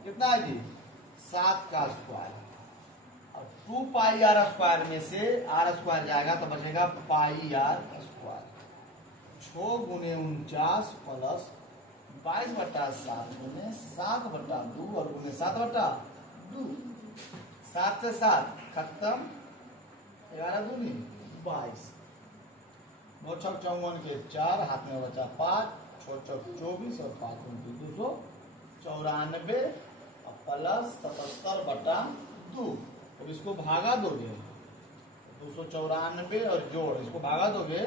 कितना है जी 7 का स्क्वायर, और 2 पाई आर स्क्वायर में से आर स्क्वायर जाएगा तो बचेगा पाई आर स्क्वायर। 6 गुने 49 प्लस 22/7 गुने 7/2 और गुने 7/2, 7 से 7 खत्म, 11 दूनी 22, 9 छक 54 के 4, हाथ में बचा 5, 6 चौक 24 और 5 294 प्लस 77/2। अब इसको भागा दोगे 294 और जोड़ इसको भागा दोगे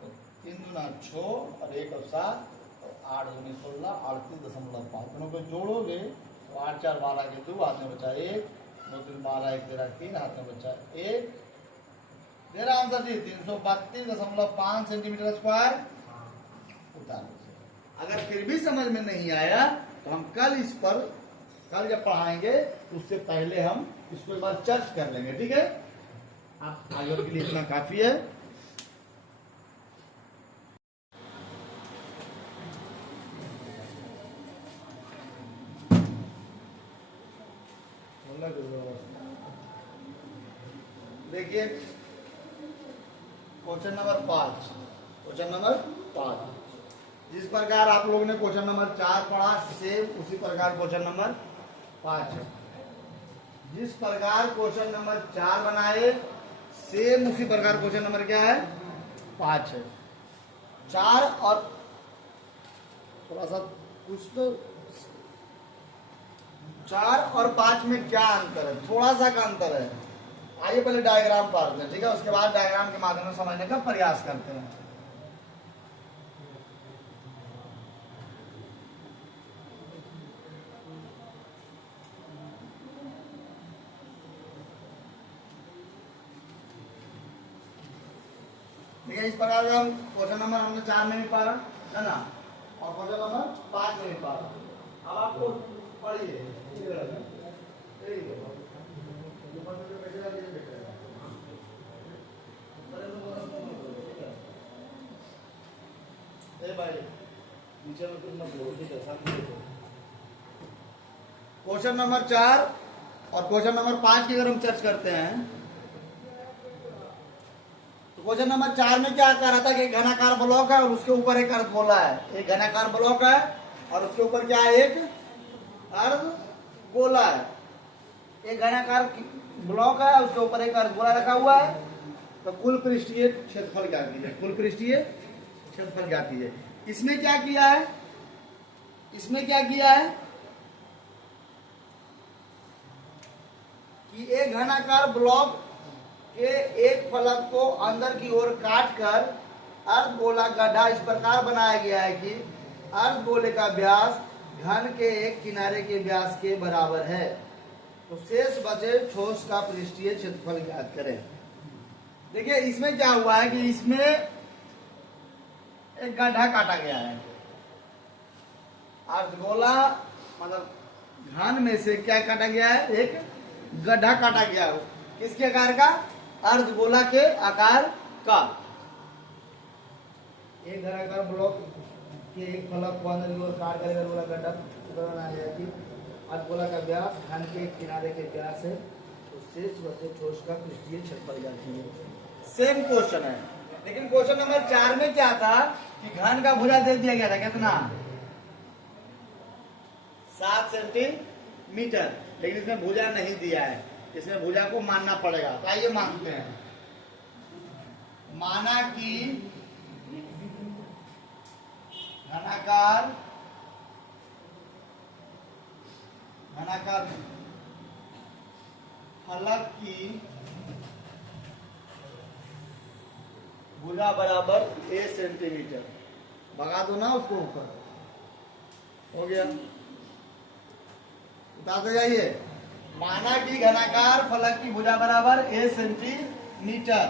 तो 3 दूना 6 और 1 और 7 और 8 दूनी 16, 38.5 दोनों को जोड़ोगे तो 8 4 12 के 2, हाथ में बचा 1, 2 3 12 1 13 3, हाथ में बचा 1। मेरा आंसर जी 332.5 सेंटीमीटर स्क्वायर उतार लीजिए। अगर फिर भी समझ में नहीं आया तो हम कल इस पर कल जब पढ़ाएंगे उससे पहले हम इसको एक बार चर्च कर लेंगे, ठीक है। आप आगे के लिए इतना काफी है। देखिए क्वेश्चन नंबर 5, क्वेश्चन नंबर 5 जिस प्रकार आप लोगों ने क्वेश्चन नंबर 4 पढ़ा सेम उसी प्रकार क्वेश्चन नंबर 5 है। जिस प्रकार क्वेश्चन नंबर 4 बनाए सेम उसी प्रकार क्वेश्चन नंबर क्या है 5 है। 4 और थोड़ा सा कुछ तो 4 और 5 में क्या अंतर है, थोड़ा सा का अंतर है। आइए पहले डायग्राम पढ़ते हैं, ठीक है, उसके बाद डायग्राम के माध्यम से समझने का प्रयास करते हैं। ठीक है, इस प्रकार का हम क्वेश्चन नंबर हमने 4 में भी पढ़ा है ना, और क्वेश्चन नंबर 5 में भी पढ़ा। अब आपको पढ़िए क्वेश्चन नंबर 4 और क्वेश्चन नंबर 5 की अगर हम चर्चा करते हैं तो क्वेश्चन नंबर 4 में क्या कह रहा था कि घनाकार ब्लॉक है और उसके ऊपर एक अर्ध गोला है। एक घनाकार ब्लॉक है और उसके ऊपर क्या है, एक अर्ध गोला है। एक घनाकार ब्लॉक है उसके ऊपर एक अर्ध गोला रखा हुआ है। तो कुल पृष्ठीय क्षेत्रफल क्या कीजिए, कुल पृष्ठीय क्षेत्रफल क्या कीजिए। इसमें क्या किया है, इसमें क्या किया है कि एक घनाकार ब्लॉक के एक फलक को अंदर की ओर काटकर अर्ध गोला गड्ढा इस प्रकार बनाया गया है कि अर्ध गोले का व्यास घन के एक किनारे के व्यास के बराबर है। तो शेष बचे ठोस का पृष्ठीय क्षेत्रफल ज्ञात करें। देखिए इसमें क्या हुआ है कि इसमें एक गड्ढा काटा गया है। अर्धगोला मतलब घन में से क्या काटा गया है, एक गड्ढा काटा गया है। किसके आकार का, अर्धगोला के आकार का। एक घनाकार ब्लॉक के एक फलक को अंदर की ओर काट कर अर्धगोला गड्ढा बनाया गया कि अर्धगोला का व्यास घन के किनारे के व्यास है। तो शेष बचे ठोस का पृष्ठीय क्षेत्रफल जाती है। सेम क्वेश्चन है, लेकिन क्वेश्चन नंबर 4 में क्या था कि घन का भुजा दे दिया गया था कितना, 7 सेंटीमीटर, लेकिन इसमें भुजा नहीं दिया है। इसमें भुजा को मानना पड़ेगा। तो आइए मानते हैं। माना कि घनाकार फलक की भुजा बराबर a सेंटीमीटर। भगा दो ना उसको ऊपर, हो गया। बताते जाइए। माना कि घनाकार फलक की भुजा बराबर a सेंटीमीटर,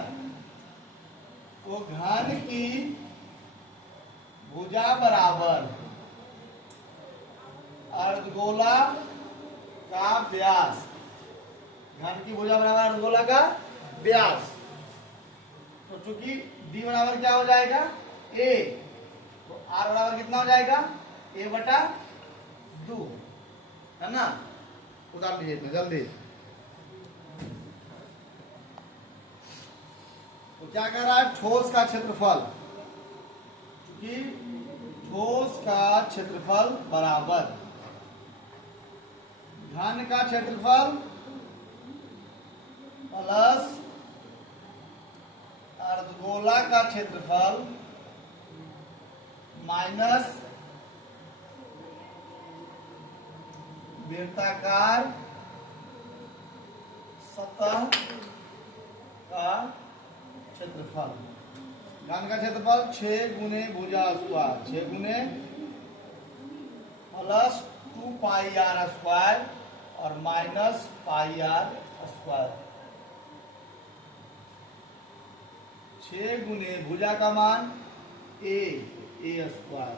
तो घन की भुजा बराबर अर्धगोला का व्यास, घन की भुजा बराबर अर्धगोला का व्यास। तो चूंकि d बराबर क्या हो जाएगा, a, तो r बराबर कितना हो जाएगा, a बटा 2, है ना। उतार लीजिए इतने जल्दी। तो क्या कह रहा है, ठोस का क्षेत्रफल, क्योंकि ठोस का क्षेत्रफल बराबर घन का क्षेत्रफल प्लस अर्धगोला का क्षेत्रफल माइनस वृत्ताकार सतह का क्षेत्रफल। घन का क्षेत्रफल 6 गुने भुजा स्क्वायर, 6 गुने प्लस 2 पाई आर स्क्वायर और माइनस पाई आर स्क्वायर। 6 गुने भुजा का मान a square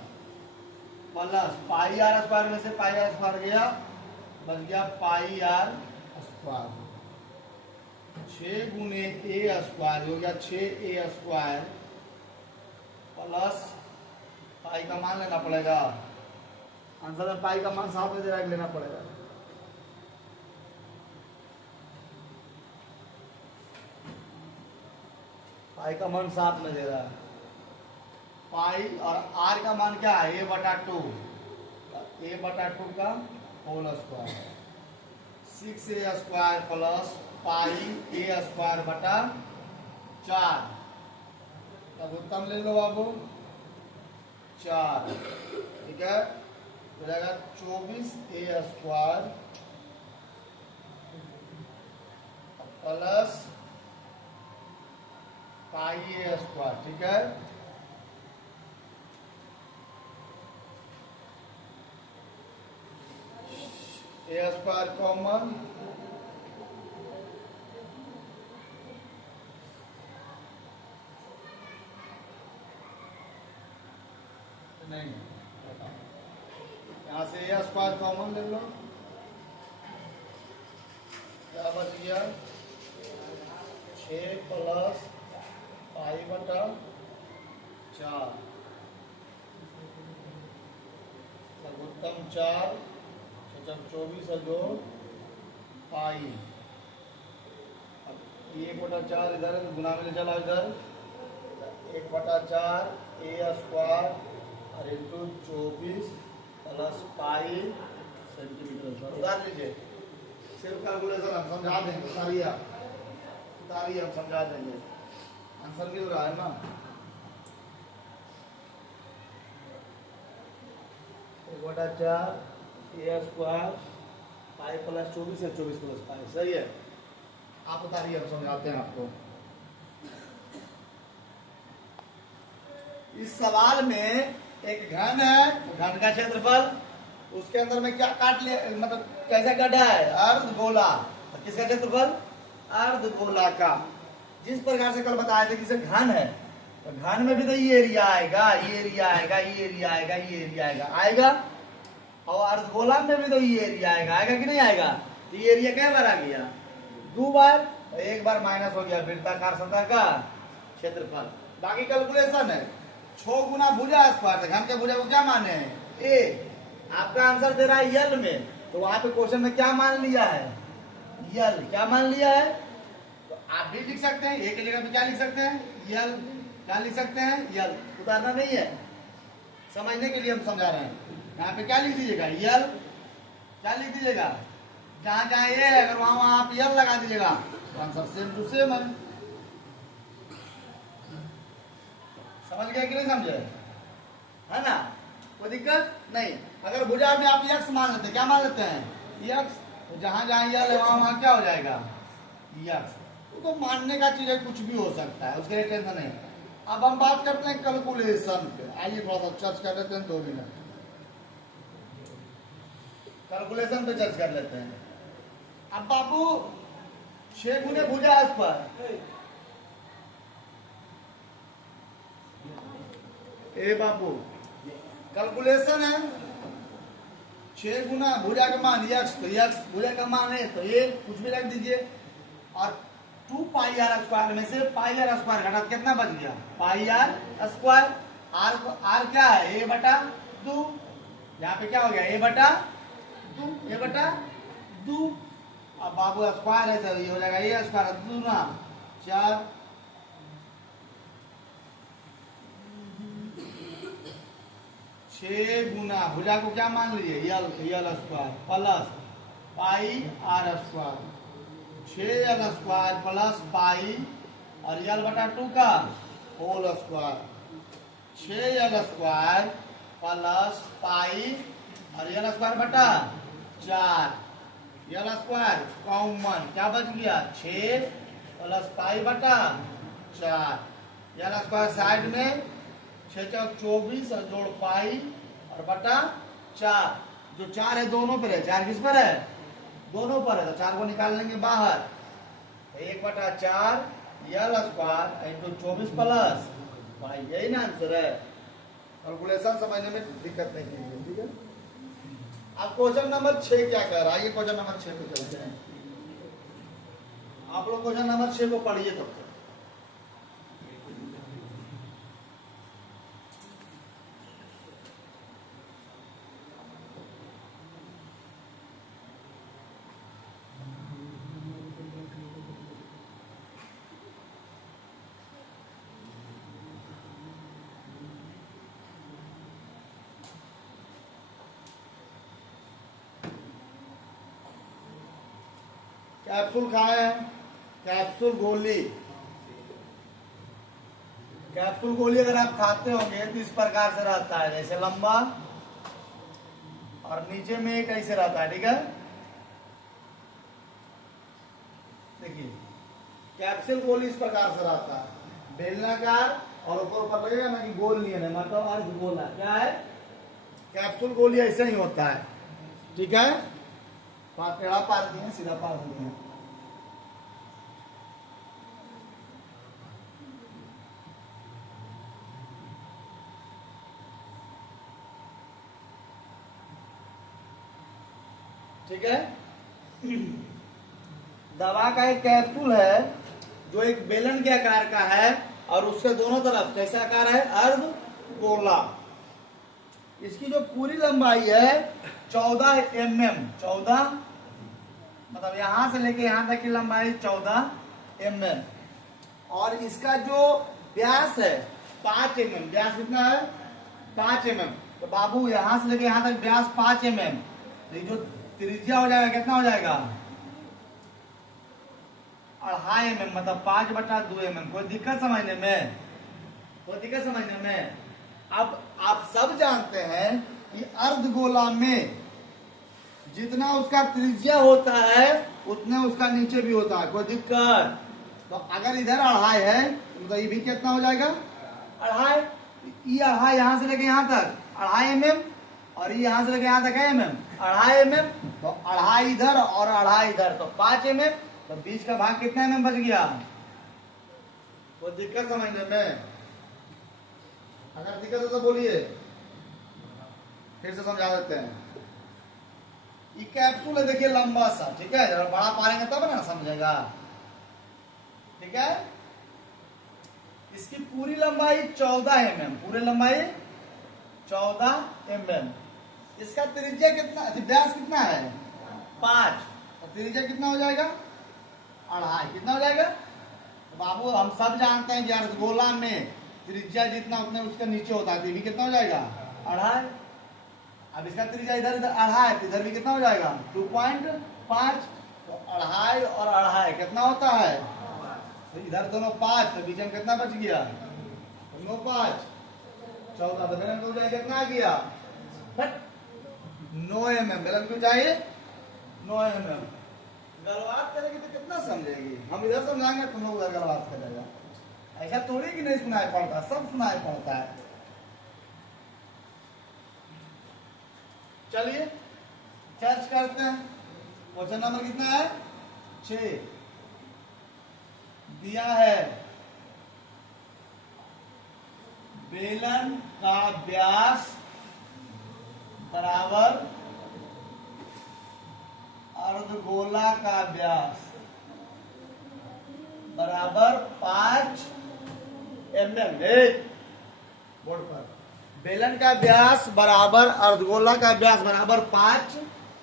plus pi r square में से पाई आर स्क्वायर गया, बच गया पाई आर स्क्वायर। 6 गुने a स्क्वायर हो गया 6a स्क्वायर प्लस पाई का मान लेना पड़ेगा। आंसर में पाई का मान साफ में दे रहा है, लेना पड़ेगा। पाई का मान साफ में दे रहा है। पाई और आर का मान क्या है, a बटा 2, a बटा 2 का whole square, 6a square plus pi a square बटा 4। तब उत्तम ले लो बाबू 4, ठीक है। हो जाएगा 24a square plus pi a square, ठीक है। a स्क्वायर कॉमन, नहीं, यहाँ से ए स्क्वायर कॉमन ले लो, क्या बच गया 6 प्लस पाई बटा 4, सर्वोत्तम 4, 24 जोड़ पाई, अब 1/4 इधर है तो गुना में ले चला इधर, 1/4 ए स्क्वायर और इंटू 24 प्लस पाई सेंटीमीटर। उतार लीजिए, सिर्फ कैलकुलेशन हम समझा देंगे, उतारिए हम समझा देंगे, आंसर मिल रहा है ना। 1/4 ए स्क्वायर पाई प्लस 24 है, 24 प्लस पाई, सही है। आप उतारिए, हम समझाते हैं आपको। इस सवाल में एक घन है, घन का क्षेत्रफल, उसके अंदर में क्या काट लिया, मतलब कैसा काटा है, अर्धगोला। किसका क्षेत्रफल, अर्धगोला का। जिस प्रकार से कल बताया था कि इसे घन है, तो घन में भी तो ये एरिया आएगा, ये एरिया आएगा, ये एरिया आएगा, ये एरिया आएगा, और अर्धगोला में भी तो ये एरिया आएगा कि नहीं आएगा। तो ये एरिया क्या बार आ गया, 2 बार, तो 1 बार माइनस हो गया वृत्ताकार सतह का क्षेत्रफल। बाकी कैलकुलेशन है, 6 गुना भुजा स्क्वायर, घन के भुजा को क्या माने हैं, ए। आपका आंसर दे रहा है यल में, तो वहां पे क्वेश्चन में क्या मान लिया है, यल, क्या मान लिया है। तो आप भी लिख सकते हैं, ए की जगह पे क्या लिख सकते हैं, यल, क्या लिख सकते हैं, यल। उतारना नहीं है, समझने के लिए हम समझा रहे हैं। यहाँ पे क्या लिख दीजिएगा, यल, क्या लिख दीजिएगा, जहां जहां ये है अगर वहां आप यल लगा दीजिएगा तो आंसर सेम टू सेम है। समझ गए कि नहीं समझे, है ना, कोई दिक्कत नहीं। अगर भुजा में आप यक्स मान लेते हैं, क्या मान लेते हैं, यक्स, तो जहां जहां यल है वहां क्या हो जाएगा, यक्स। तो मानने का चीज है, कुछ भी हो सकता है, उसके लिए टेंशन नहीं। अब हम बात करते हैं कैलकुलेशन पे, आइए थोड़ा सा चर्च कर लेते हैं 2 मिनट, कैलकुलेशन पे चर्च कर लेते हैं। अब बाबू 6 गुने भुजा पर ए बाबू कैलकुलेशन है, 6 गुना भुजा का मान यक्स, तो यक्स भुजा का मान है, तो ये कुछ भी रख दीजिए, और 2 पाई आर स्क्वायर में से पाई आर स्क्वायर घटा कितना बच गया, पाई आर स्क्वायर। आर क्या है, ए बटा 2, यहाँ पे क्या हो गया, ए बटा 2। अब बाबू स्क्वायर है तो ये हो जाएगा ए स्क्वायर 2 ना 4, 6 गुना भुजा को क्या मान लीजिए, l square plus pi r square, 6 l square plus pi और यल बटा 2 का whole square, 6 l square plus pi और यल स्क्वायर बटा 4, यल स्क्वायर कॉमन, क्या बच गया 6 प्लस पाई बटा 4, यल स्क्वायर साइड में 6 चौक 24 और जोड़ पाई और बटा 4, जो 4 है दोनों पर है, 4 किस पर है, दोनों पर है, तो 4 को निकाल लेंगे बाहर, 1/4 यल स्क्वायर इंटू 24 प्लस पाई, यही ना आंसर है। कैलकुलेशन समझने में दिक्कत नहीं कीजिए, ठीक है। अब क्वेश्चन नंबर 6 क्या कह रहा है, ये क्वेश्चन नंबर 6 पे चलते हैं। आप लोग क्वेश्चन नंबर 6 को पढ़िए तब तक। कैप्सूल खाए हैं, कैप्सूल गोली, कैप्सूल गोली अगर आप खाते होंगे तो इस प्रकार से रहता है, जैसे लंबा और नीचे में एक ऐसे रहता है, ठीक है। देखिए कैप्सूल गोली इस प्रकार से रहता है, बेलनाकार और ऊपर लगेगा ना कि गोल नहीं है, मतलब अर्ध गोला, क्या है कैप्सूल गोली ऐसे ही होता है, ठीक है। टेढ़ा पार दिए, सीधा पार दिए। ठीक है। दवा का एक कैप्सूल है जो एक बेलन के आकार का है और उसके दोनों तरफ कैसा आकार है, अर्ध गोला। इसकी जो पूरी लंबाई है 14 mm, 14 मतलब यहां से लेके यहां तक की लंबाई 14 mm, और इसका जो व्यास है 5 mm। व्यास कितना है, 5 mm। तो बाबू यहां से लेके यहां तक व्यास 5 mm, जो त्रिज्या हो जाएगा कितना हो जाएगा, 2.5 mm, मतलब 5/2 mm। कोई दिक्कत समझने में, कोई दिक्कत समझने में। अब आप सब जानते हैं कि अर्धगोला में जितना उसका त्रिज्या होता है उतना उसका नीचे भी होता है। कोई दिक्कत, तो अगर इधर 2.5 है तो मतलब ये भी कितना हो जाएगा, 2.5। ये 2.5 यहां से लेके यहां तक 2.5 mm, और ये यहां से लेके यहां तक है mm, 2.5 mm। तो 2.5 इधर और 2.5 इधर, तो 5 mm। तो बीच का भाग कितना mm बच गया। कोई दिक्कत समझने में, अगर दिक्कत हो तो बोलिए, फिर से समझा देते हैं। ये कैप्सूल है देखिए लंबा सा, ठीक है, जब बड़ा पाएंगे तब ना समझेगा, ठीक है। इसकी पूरी लंबाई 14 mm, पूरी लंबाई 14 mm। इसका त्रिज्या कितना, व्यास कितना है 5, तो त्रिज्या कितना हो जाएगा, 2.5। कितना हो जाएगा, तो बाबू हम सब जानते हैं कि अर्धगोला में त्रिज्या जितना उतना उसके नीचे होता है, तो भी कितना हो जाएगा, 2.5। अब इसका त्रिज्या इधर इधर 2.5, तो इधर भी कितना हो जाएगा 2.5। तो 2.5 और 2.5 कितना होता है, तो इधर दोनों 5, तो बीच में कितना बच गया, 9 5 14, तो बेलन की ऊंचाई कितना आ गया 9 mm। बेलन की ऊंचाई 9 mm। गलबात करेगी तो कितना समझेगी, हम इधर समझाएंगे तुम लोग उधर गलबात करेगा। ऐसा थोड़ी कि नहीं सुनाई पड़ता, सब सुनाई पड़ता है। चलिए चर्च करते हैं। क्वेश्चन नंबर कितना है, 6 दिया है बेलन का व्यास बराबर अर्धगोला का व्यास बराबर 5 mm। बोर्ड पर बेलन का व्यास बराबर अर्धगोला का व्यास बराबर 5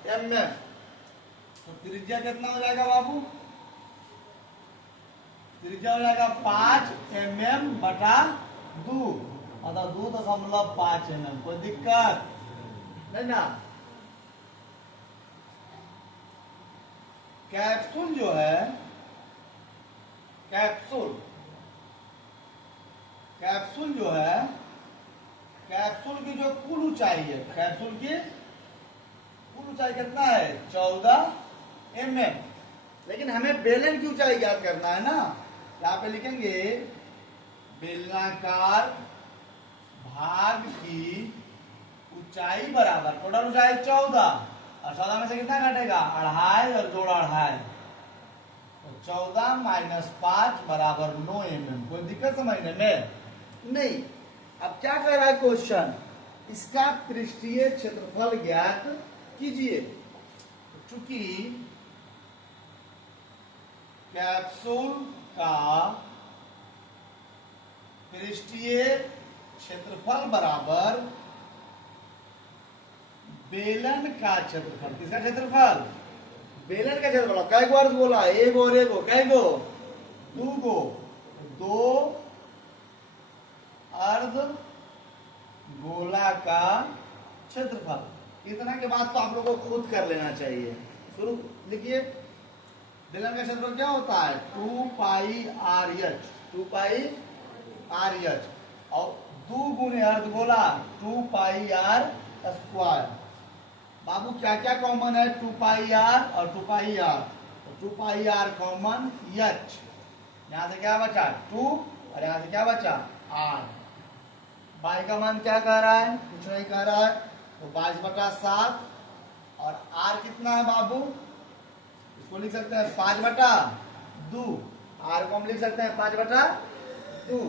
mm। तो त्रिज्या कितना हो जाएगा बाबू, त्रिज्या हो जाएगा 5 mm बटा 2, मतलब 2.5 mm। कोई दिक्कत नहीं ना। कैप्सूल जो है, कैप्सूल जो है, कैप्सूल की जो कुल ऊंचाई है, कैप्सूल की कुल ऊंचाई कितना है 14 mm। लेकिन हमें बेलन की ऊंचाई ज्ञात करना है ना। यहाँ पे लिखेंगे बेलनाकार भाग की ऊंचाई बराबर, टोटल ऊंचाई 14, और 14 में से कितना घटेगा 2.5 और जोड़ा 2.5, तो 14 माइनस 5 बराबर 9 mm। कोई दिक्कत समझने में नहीं। अब क्या कर रहा है क्वेश्चन, इसका पृष्ठीय क्षेत्रफल ज्ञात कीजिए। चूंकि कैप्सूल का पृष्ठीय क्षेत्रफल बराबर बेलन का क्षेत्रफल, किसका क्षेत्रफल, बेलन का क्षेत्रफल। कै गो अर्ध बोला, एगो और एगो, कै गो, 2 गो, 2 अर्ध गोला का क्षेत्रफल। इतना के बाद तो आप लोगों को खुद कर लेना चाहिए। शुरू लिखिए, बेलन का क्षेत्रफल क्या होता है 2 पाई RH, 2 पाई RH, और 2 गुने अर्धगोला 2 पाई R स्क्वायर। बाबू क्या क्या कॉमन है, 2 पाई R और 2 पाई R, तो 2 पाई R कॉमन H, यहां से क्या बचा 2 और यहां से क्या बचा R। बाई का मान क्या कह रहा है, कुछ नहीं कह रहा है, तो 22/7, और R कितना है बाबू, इसको लिख सकते हैं 5/2, R को हम लिख सकते हैं 5/2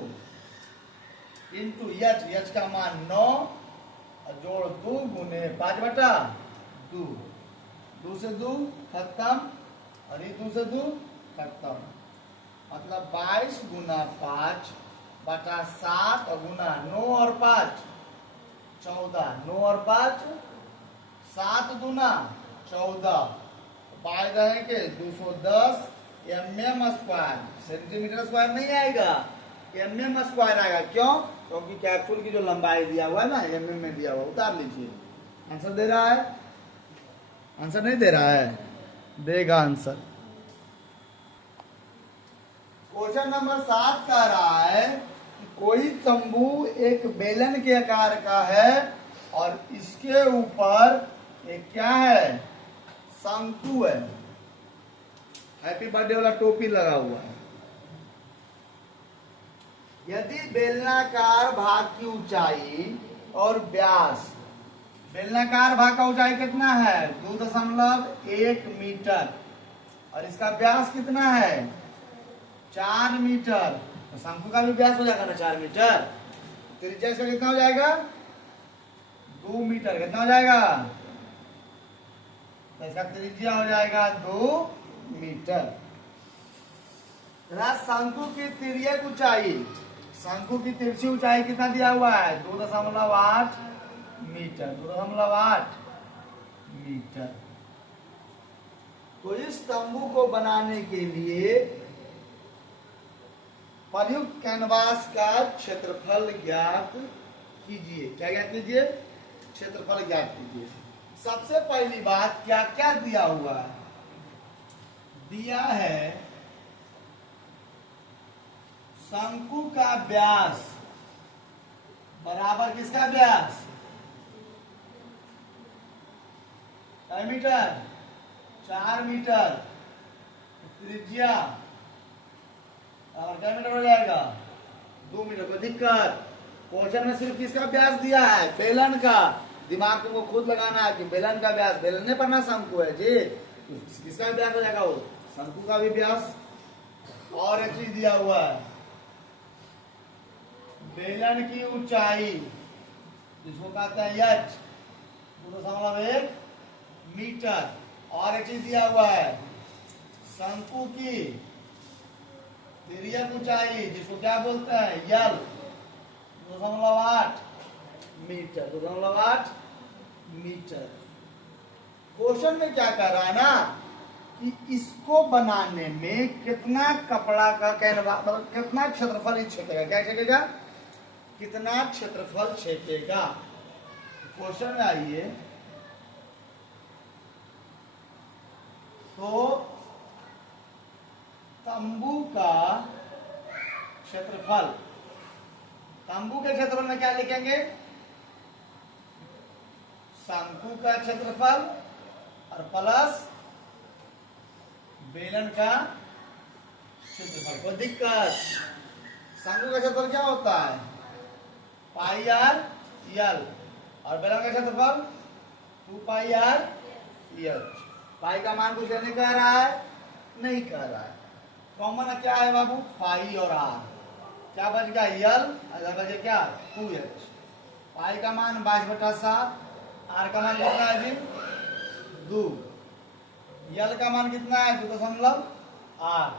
इंटू H का मान 9 और जोड़ 2 गुने 5/2, 2 से 2 खत्म, और ये 2 से 2 खत्म। मतलब 22 गुना 5 बटा 7 और गुना 9 और 5 14, 9 और 5 7 दूना 14, बाय रहेंगे 210 mm स्क्वायर, सेंटीमीटर स्क्वायर नहीं आएगा, mm स्क्वायर आएगा। क्यों? क्योंकि कैप्सूल की जो लंबाई दिया हुआ है ना mm में दिया हुआ, उतार लीजिए। आंसर दे रहा है? आंसर नहीं दे रहा है? देगा आंसर। क्वेश्चन नंबर 7 कह रहा है कि कोई तंबू एक बेलन के आकार का है और इसके ऊपर एक क्या है, शंकु है। हैप्पी बर्थडे वाला टोपी लगा हुआ है। यदि बेलनाकार भाग की ऊंचाई और व्यास, बेलनाकार भाग का ऊंचाई कितना है 2.1 मीटर और इसका व्यास कितना है 4 मीटर, तो शंकु का भी व्यास हो जाएगा ना 4 मीटर। त्रिज्या इसका कितना हो जाएगा 2 मीटर। कितना हो जाएगा? तो इसका त्रिज्या हो जाएगा 2 मीटर। शंकु की तिर्यक ऊंचाई, शंकु की तिरछी ऊंचाई कितना दिया हुआ है 2.8 मीटर, 2.8 मीटर। तो इस तंबू को बनाने के लिए प्रयुक्त कैनवास का क्षेत्रफल ज्ञात कीजिए। क्या ज्ञात कीजिए? क्षेत्रफल ज्ञात कीजिए। सबसे पहली बात क्या क्या दिया हुआ है? दिया है शंकु का व्यास बराबर किसका व्यास, क्या मीटर 4 मीटर, त्रिज्या और क्या मीटर हो जाएगा 2 मीटर। कोई दिक्कत? क्वेश्चन में सिर्फ किसका व्यास दिया है, बेलन का। दिमाग तुमको खुद लगाना है कि बेलन का व्यास, बेलन ने पढ़ना शंकु है जी, किसका व्यास हो जाएगा वो शंकु का भी व्यास। और एक चीज दिया हुआ है बेलन की ऊंचाई जिसको कहते हैं h 2.1 मीटर। और एक चीज दिया हुआ है शंकु की तिर्यक ऊंचाई जिसको क्या बोलते हैं यल 2.8 मीटर, 2.8 मीटर। क्वेश्चन में क्या कर रहा है ना कि इसको बनाने में कितना कपड़ा का कैनवा, मतलब कितना क्षेत्रफल ही छेकेगा। क्या छेकेगा? कितना क्षेत्रफल छेकेगा। क्वेश्चन में आइए तो तंबू का क्षेत्रफल, तंबू के क्षेत्रफल में क्या लिखेंगे शंकु का क्षेत्रफल और प्लस बेलन का क्षेत्रफल। कोई दिक्कत? शंकु का क्षेत्रफल क्या होता है पाई आर यल और बेलन का क्षेत्रफल 2 पाई आर एच। पाई का मान कुछ लेने कह रहा है? नहीं कह रहा है। कॉमन क्या है बाबू पाई और आर, क्या बच गया यल, बचे क्या 2h। पाई का मान 22/7, आर का मान कितना है जी 2, यल का मान कितना है 2.8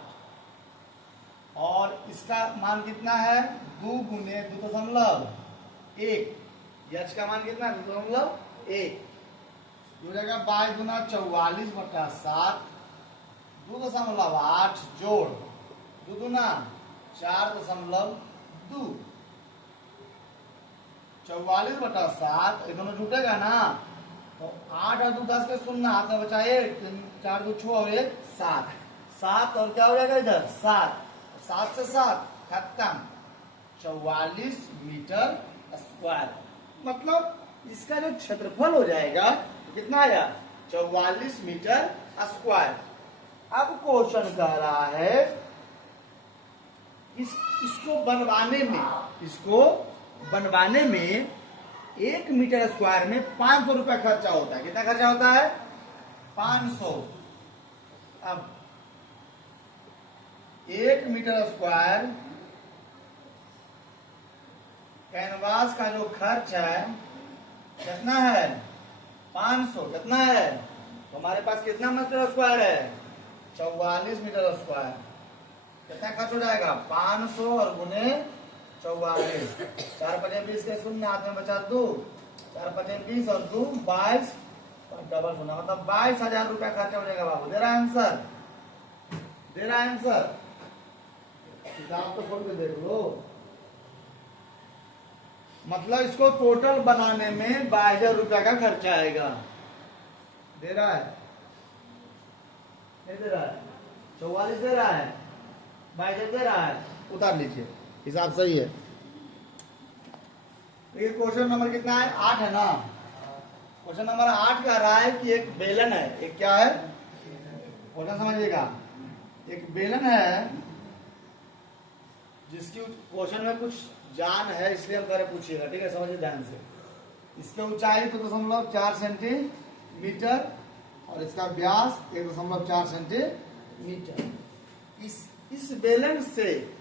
और इसका मान कितना है 2 गुने 2.1, एच का मान कितना है 2.1, हो जाएगा 22 गुना 44/7, 2.8 जोड़ 2 गुना 4.2, 44/7 ये दोनों जुटेगा ना तो 8 और 2 10 के शून्य हाथ में बचा 1, 4 2 6 और 1 7, 7 और क्या हो जाएगा इधर 7, 7 से 7 खत्म, 44 मीटर स्क्वायर। मतलब इसका जो क्षेत्रफल हो जाएगा कितना आया 44 मीटर स्क्वायर। अब क्वेश्चन कह रहा है इसको बनवाने में 1 मीटर स्क्वायर में 500 रुपया खर्चा होता है। कितना खर्चा होता है 500। अब 1 मीटर स्क्वायर कैनवास का जो खर्च है कितना है 500, कितना है हमारे पास कितना मीटर स्क्वायर है? 44 मीटर स्क्वायर। कितना खर्च हो जाएगा? 500 और गुने 44। 4 पचे 20 के शून्य, हाथ में बचा 2। 4 पचे 20 और 2 22, डबल शून्य, मतलब 22,000 रुपया खर्चा हो जाएगा। बाबू दे रहा है आंसर? दे रहा है आंसर? किताब तो खोल के देख लो। मतलब इसको टोटल बनाने में 22,000 रुपया का खर्चा आएगा। दे रहा है? नहीं दे रहा है? 44 दे रहा है, 22,000 दे रहा है। उतार लीजिए, हिसाब सही है। ये क्वेश्चन नंबर कितना है? 8 है ना। क्वेश्चन नंबर 8 कह रहा है कि एक बेलन है। एक क्या है? क्वेश्चन समझिएगा। एक बेलन है जिसकी क्वेश्चन में कुछ जान है, इसलिए हम कह पूछिएगा, ठीक है? समझिए ध्यान से। इसकी ऊंचाई 2.4 सेंटीमीटर और इसका व्यास 1.4 सेंटीमीटर। इस बेलन से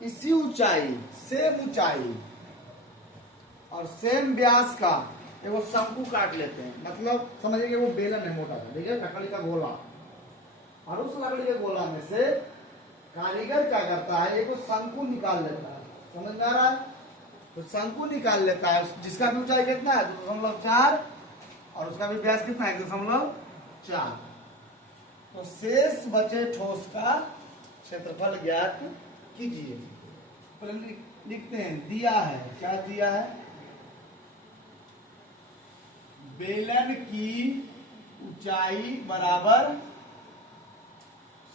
इसी ऊंचाई, सेम ऊंचाई और सेम व्यास का एगो शंकु काट लेते हैं। मतलब समझिए कि वो बेलन है मोटा सा, ठीक है? लकड़ी का गोला, और उस लकड़ी के गोला में से कारीगर क्या करता है? एक शंकु निकाल लेता है। समझ में आ रहा है? तो शंकु निकाल लेता है जिसका भी ऊंचाई कितना है? 2.4 और उसका भी व्यास कितना है? 1.4। तो शेष बचे ठोस का क्षेत्रफल ज्ञात कीजिए। लिखते हैं, दिया है, क्या दिया है? बेलन की ऊंचाई बराबर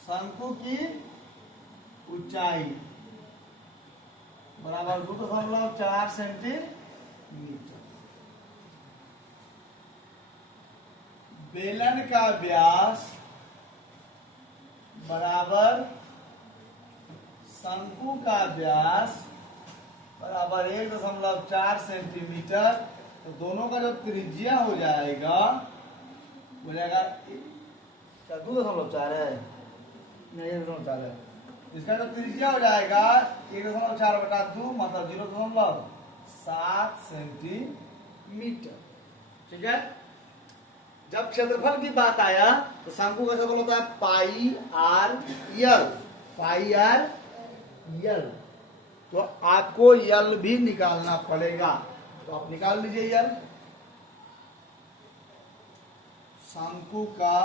शंकु की ऊंचाई बराबर 2.4 सेंटीमीटर। बेलन का व्यास बराबर शंकु का व्यास बराबर 1.4 सेंटीमीटर। तो दोनों का जो त्रिज्या हो जाएगा क्या? 2.4 है? नहीं, 1.4 है। इसका जो त्रिज्या हो जाएगा 1.4/2, मतलब 0.7 सेंटीमीटर, ठीक है? जब क्षेत्रफल की बात आया तो शंकु का क्षेत्रफल होता है पाई आर यल। पाई आर यल। तो आपको यल भी निकालना पड़ेगा, तो आप निकाल लीजिए यल। शंकु का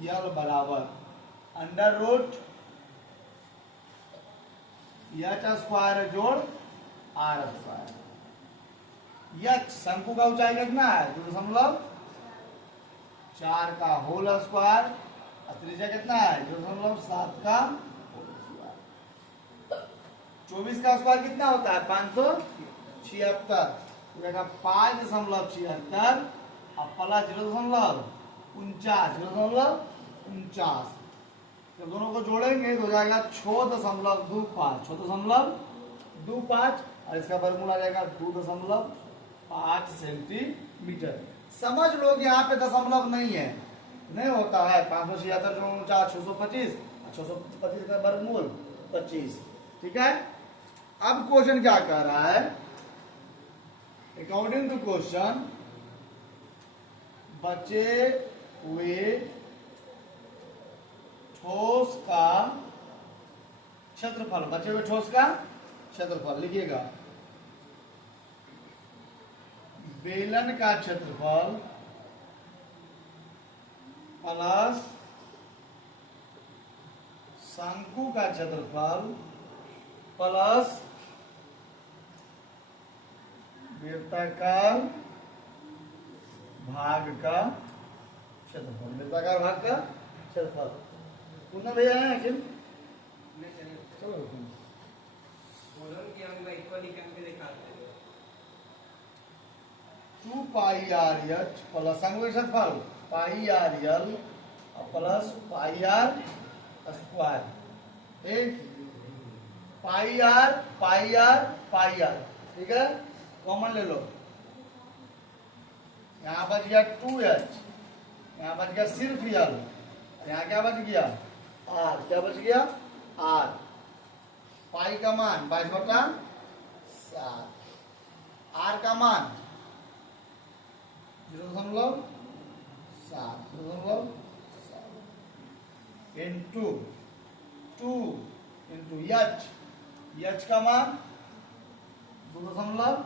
यल बराबर अंडर रूट एच स्क्वायर जोड़ आर स्क्वायर। यच शंकु का ऊंचाई कितना है? 2.4 का होल स्क्वायर और त्रिज्या कितना है? 2.7 का होल स्क्वायर। 24 का स्क्वायर कितना होता है? 576। 5.76 और प्लस 0.49। तो दोनों को जोड़ेंगे तो हो जाएगा 6.25। 6.25 और इसका वर्गमूल आ जाएगा 2.5 सेंटीमीटर। समझ लो कि यहाँ पे दशमलव नहीं है, नहीं होता है। 576 जो 625, 625 का वर्गमूल 25, ठीक है? अब क्वेश्चन क्या कह रहा है? अकॉर्डिंग टू क्वेश्चन, बचे हुए ठोस का क्षेत्रफल, बचे हुए ठोस का क्षेत्रफल लिखिएगा। बेलन का क्षेत्रफल प्लस शंकु का क्षेत्रफल प्लस वृत्ताकार भाग का क्षेत्रफल। वृत्ताकार भाग का क्षेत्रफल पुनः भैया है आखिर? चलो 2 पाई आर एच प्लस शंकु का क्षेत्रफल pi r l plus pi r square. एक pi r pi r pi r, ठीक है? कॉमन ले लो। यहाँ बच गया 2h, यहाँ बच गया सिर्फ यल, यहाँ क्या बच गया? आर। क्या बच गया? आर। पाई का मान 22/7, आर का मान 0.7 इंटू 2 इंटू एच का मान 2.4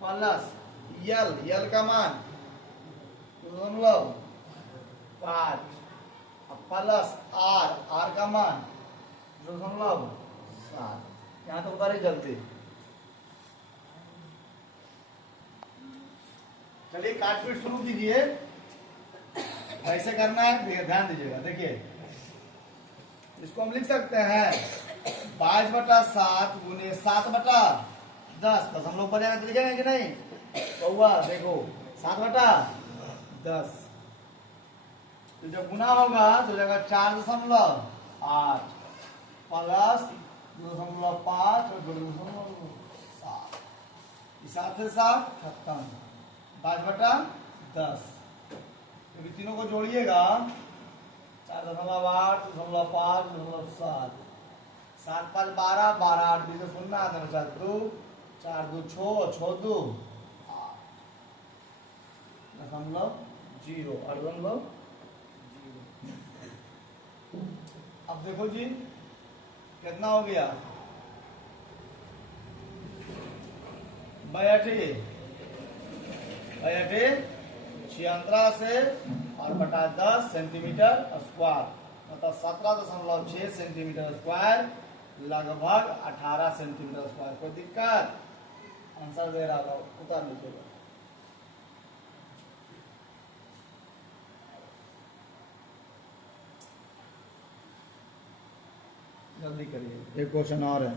प्लस यल का मान 2.5 प्लस आर का मान 0.7। यहाँ तो उतारे जल्दी। चलिए काटपीट शुरू कीजिए। कैसे करना है ध्यान दीजिएगा। देखिए इसको हम लिख सकते हैं 22/7 गुने 7/10। दशमलव पर जाकर लिखेंगे कि नहीं? तो हुआ देखो 7/10। तो जब गुना होगा तो जाएगा 4.8 प्लस 2.5 और 2.7। 7 से 7 खत्म। 5/10। क्योंकि तीनों को जोड़िएगा 4.8 2.5 2.7 7 5 12 12 8 2 0 4 2 4 2 6 6 2 दशमलव 0 और दशमलव 0। अब देखो जी कितना हो गया? 86 से और बटा 10 सेंटीमीटर स्क्वायर मतलब 17.6 सेंटीमीटर स्क्वायर लगभग 18 सेंटीमीटर स्क्वायर। कोई दिक्कत? आंसर दे रहा था उतार लीजिएगा। जल्दी करिए। एक क्वेश्चन और है।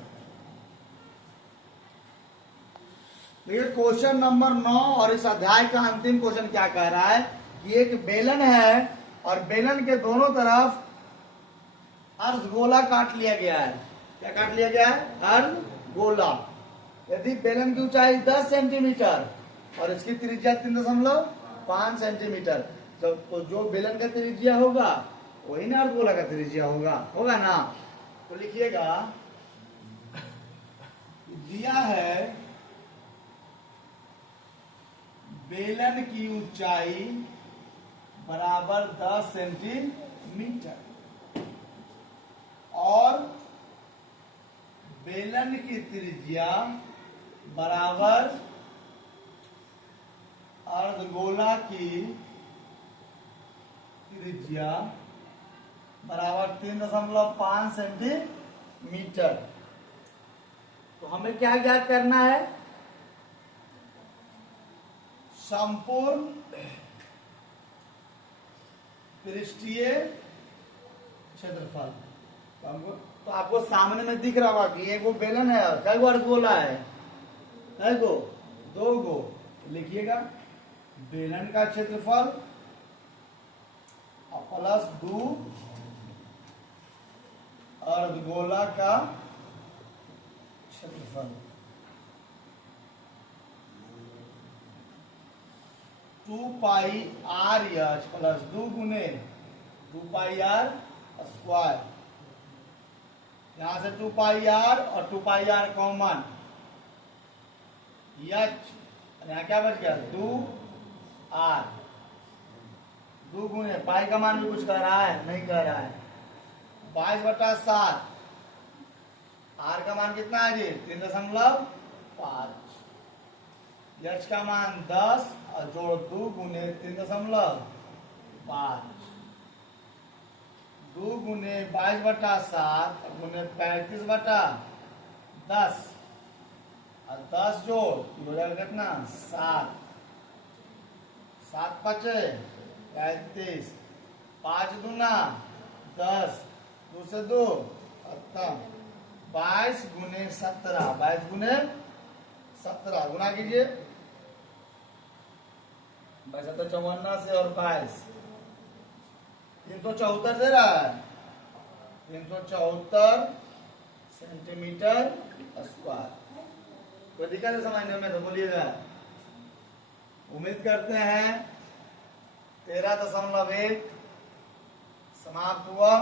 देखिए क्वेश्चन नंबर 9 और इस अध्याय का अंतिम क्वेश्चन क्या कह रहा है कि एक बेलन है और बेलन के दोनों तरफ अर्धगोला काट लिया गया है। क्या काट लिया गया है? अर्धगोला। यदि बेलन की ऊंचाई 10 सेंटीमीटर और इसकी त्रिज्या 3.5 सेंटीमीटर तो जो बेलन का त्रिज्या होगा वही ना अर्धगोला का त्रिज्या होगा ना। तो लिखिएगा दिया है बेलन की ऊंचाई बराबर 10 सेंटीमीटर और बेलन की त्रिज्या बराबर अर्धगोला की त्रिज्या बराबर 3.5 सेंटीमीटर। तो हमें क्या ज्ञात करना है? संपूर्ण पृष्ठीय क्षेत्रफल। तो आपको सामने में दिख रहा होगा कि एक वो बेलन है और कई गो अर्धगोला है? कई गो? 2 गो। लिखिएगा बेलन का क्षेत्रफल प्लस 2 अर्धगोला का क्षेत्रफल 2πr प्लस 2 गुने 2πr स्क्वायर। यहां से 2πr और 2πr कॉमन यहाँ क्या बच गया? 2r। 2 गुने पाई का मान भी कुछ कह रहा है? नहीं कह रहा है। 22/7 आर का मान कितना है जी? 3.5। एच का मान 10 और जोड़ 2 गुने 3.5 2 गुने 22/7 गुने 35/10 और 10 जोड़ हो जाएगा कितना? 7 7 5 35 5 दूना 10 2 से 2 खत्म। 22 गुने 17 22 गुने 17 गुना कीजिए 52 से और 22 374 दे रहा है। 374 सेंटीमीटर स्क्वायर। कोई दिक्कत है समझने में? तो बोलिएगा। उम्मीद करते हैं 13.1 समाप्त हुआ।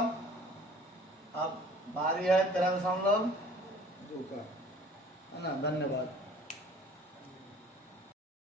अब बारी है 13.2 का, है ना। धन्यवाद।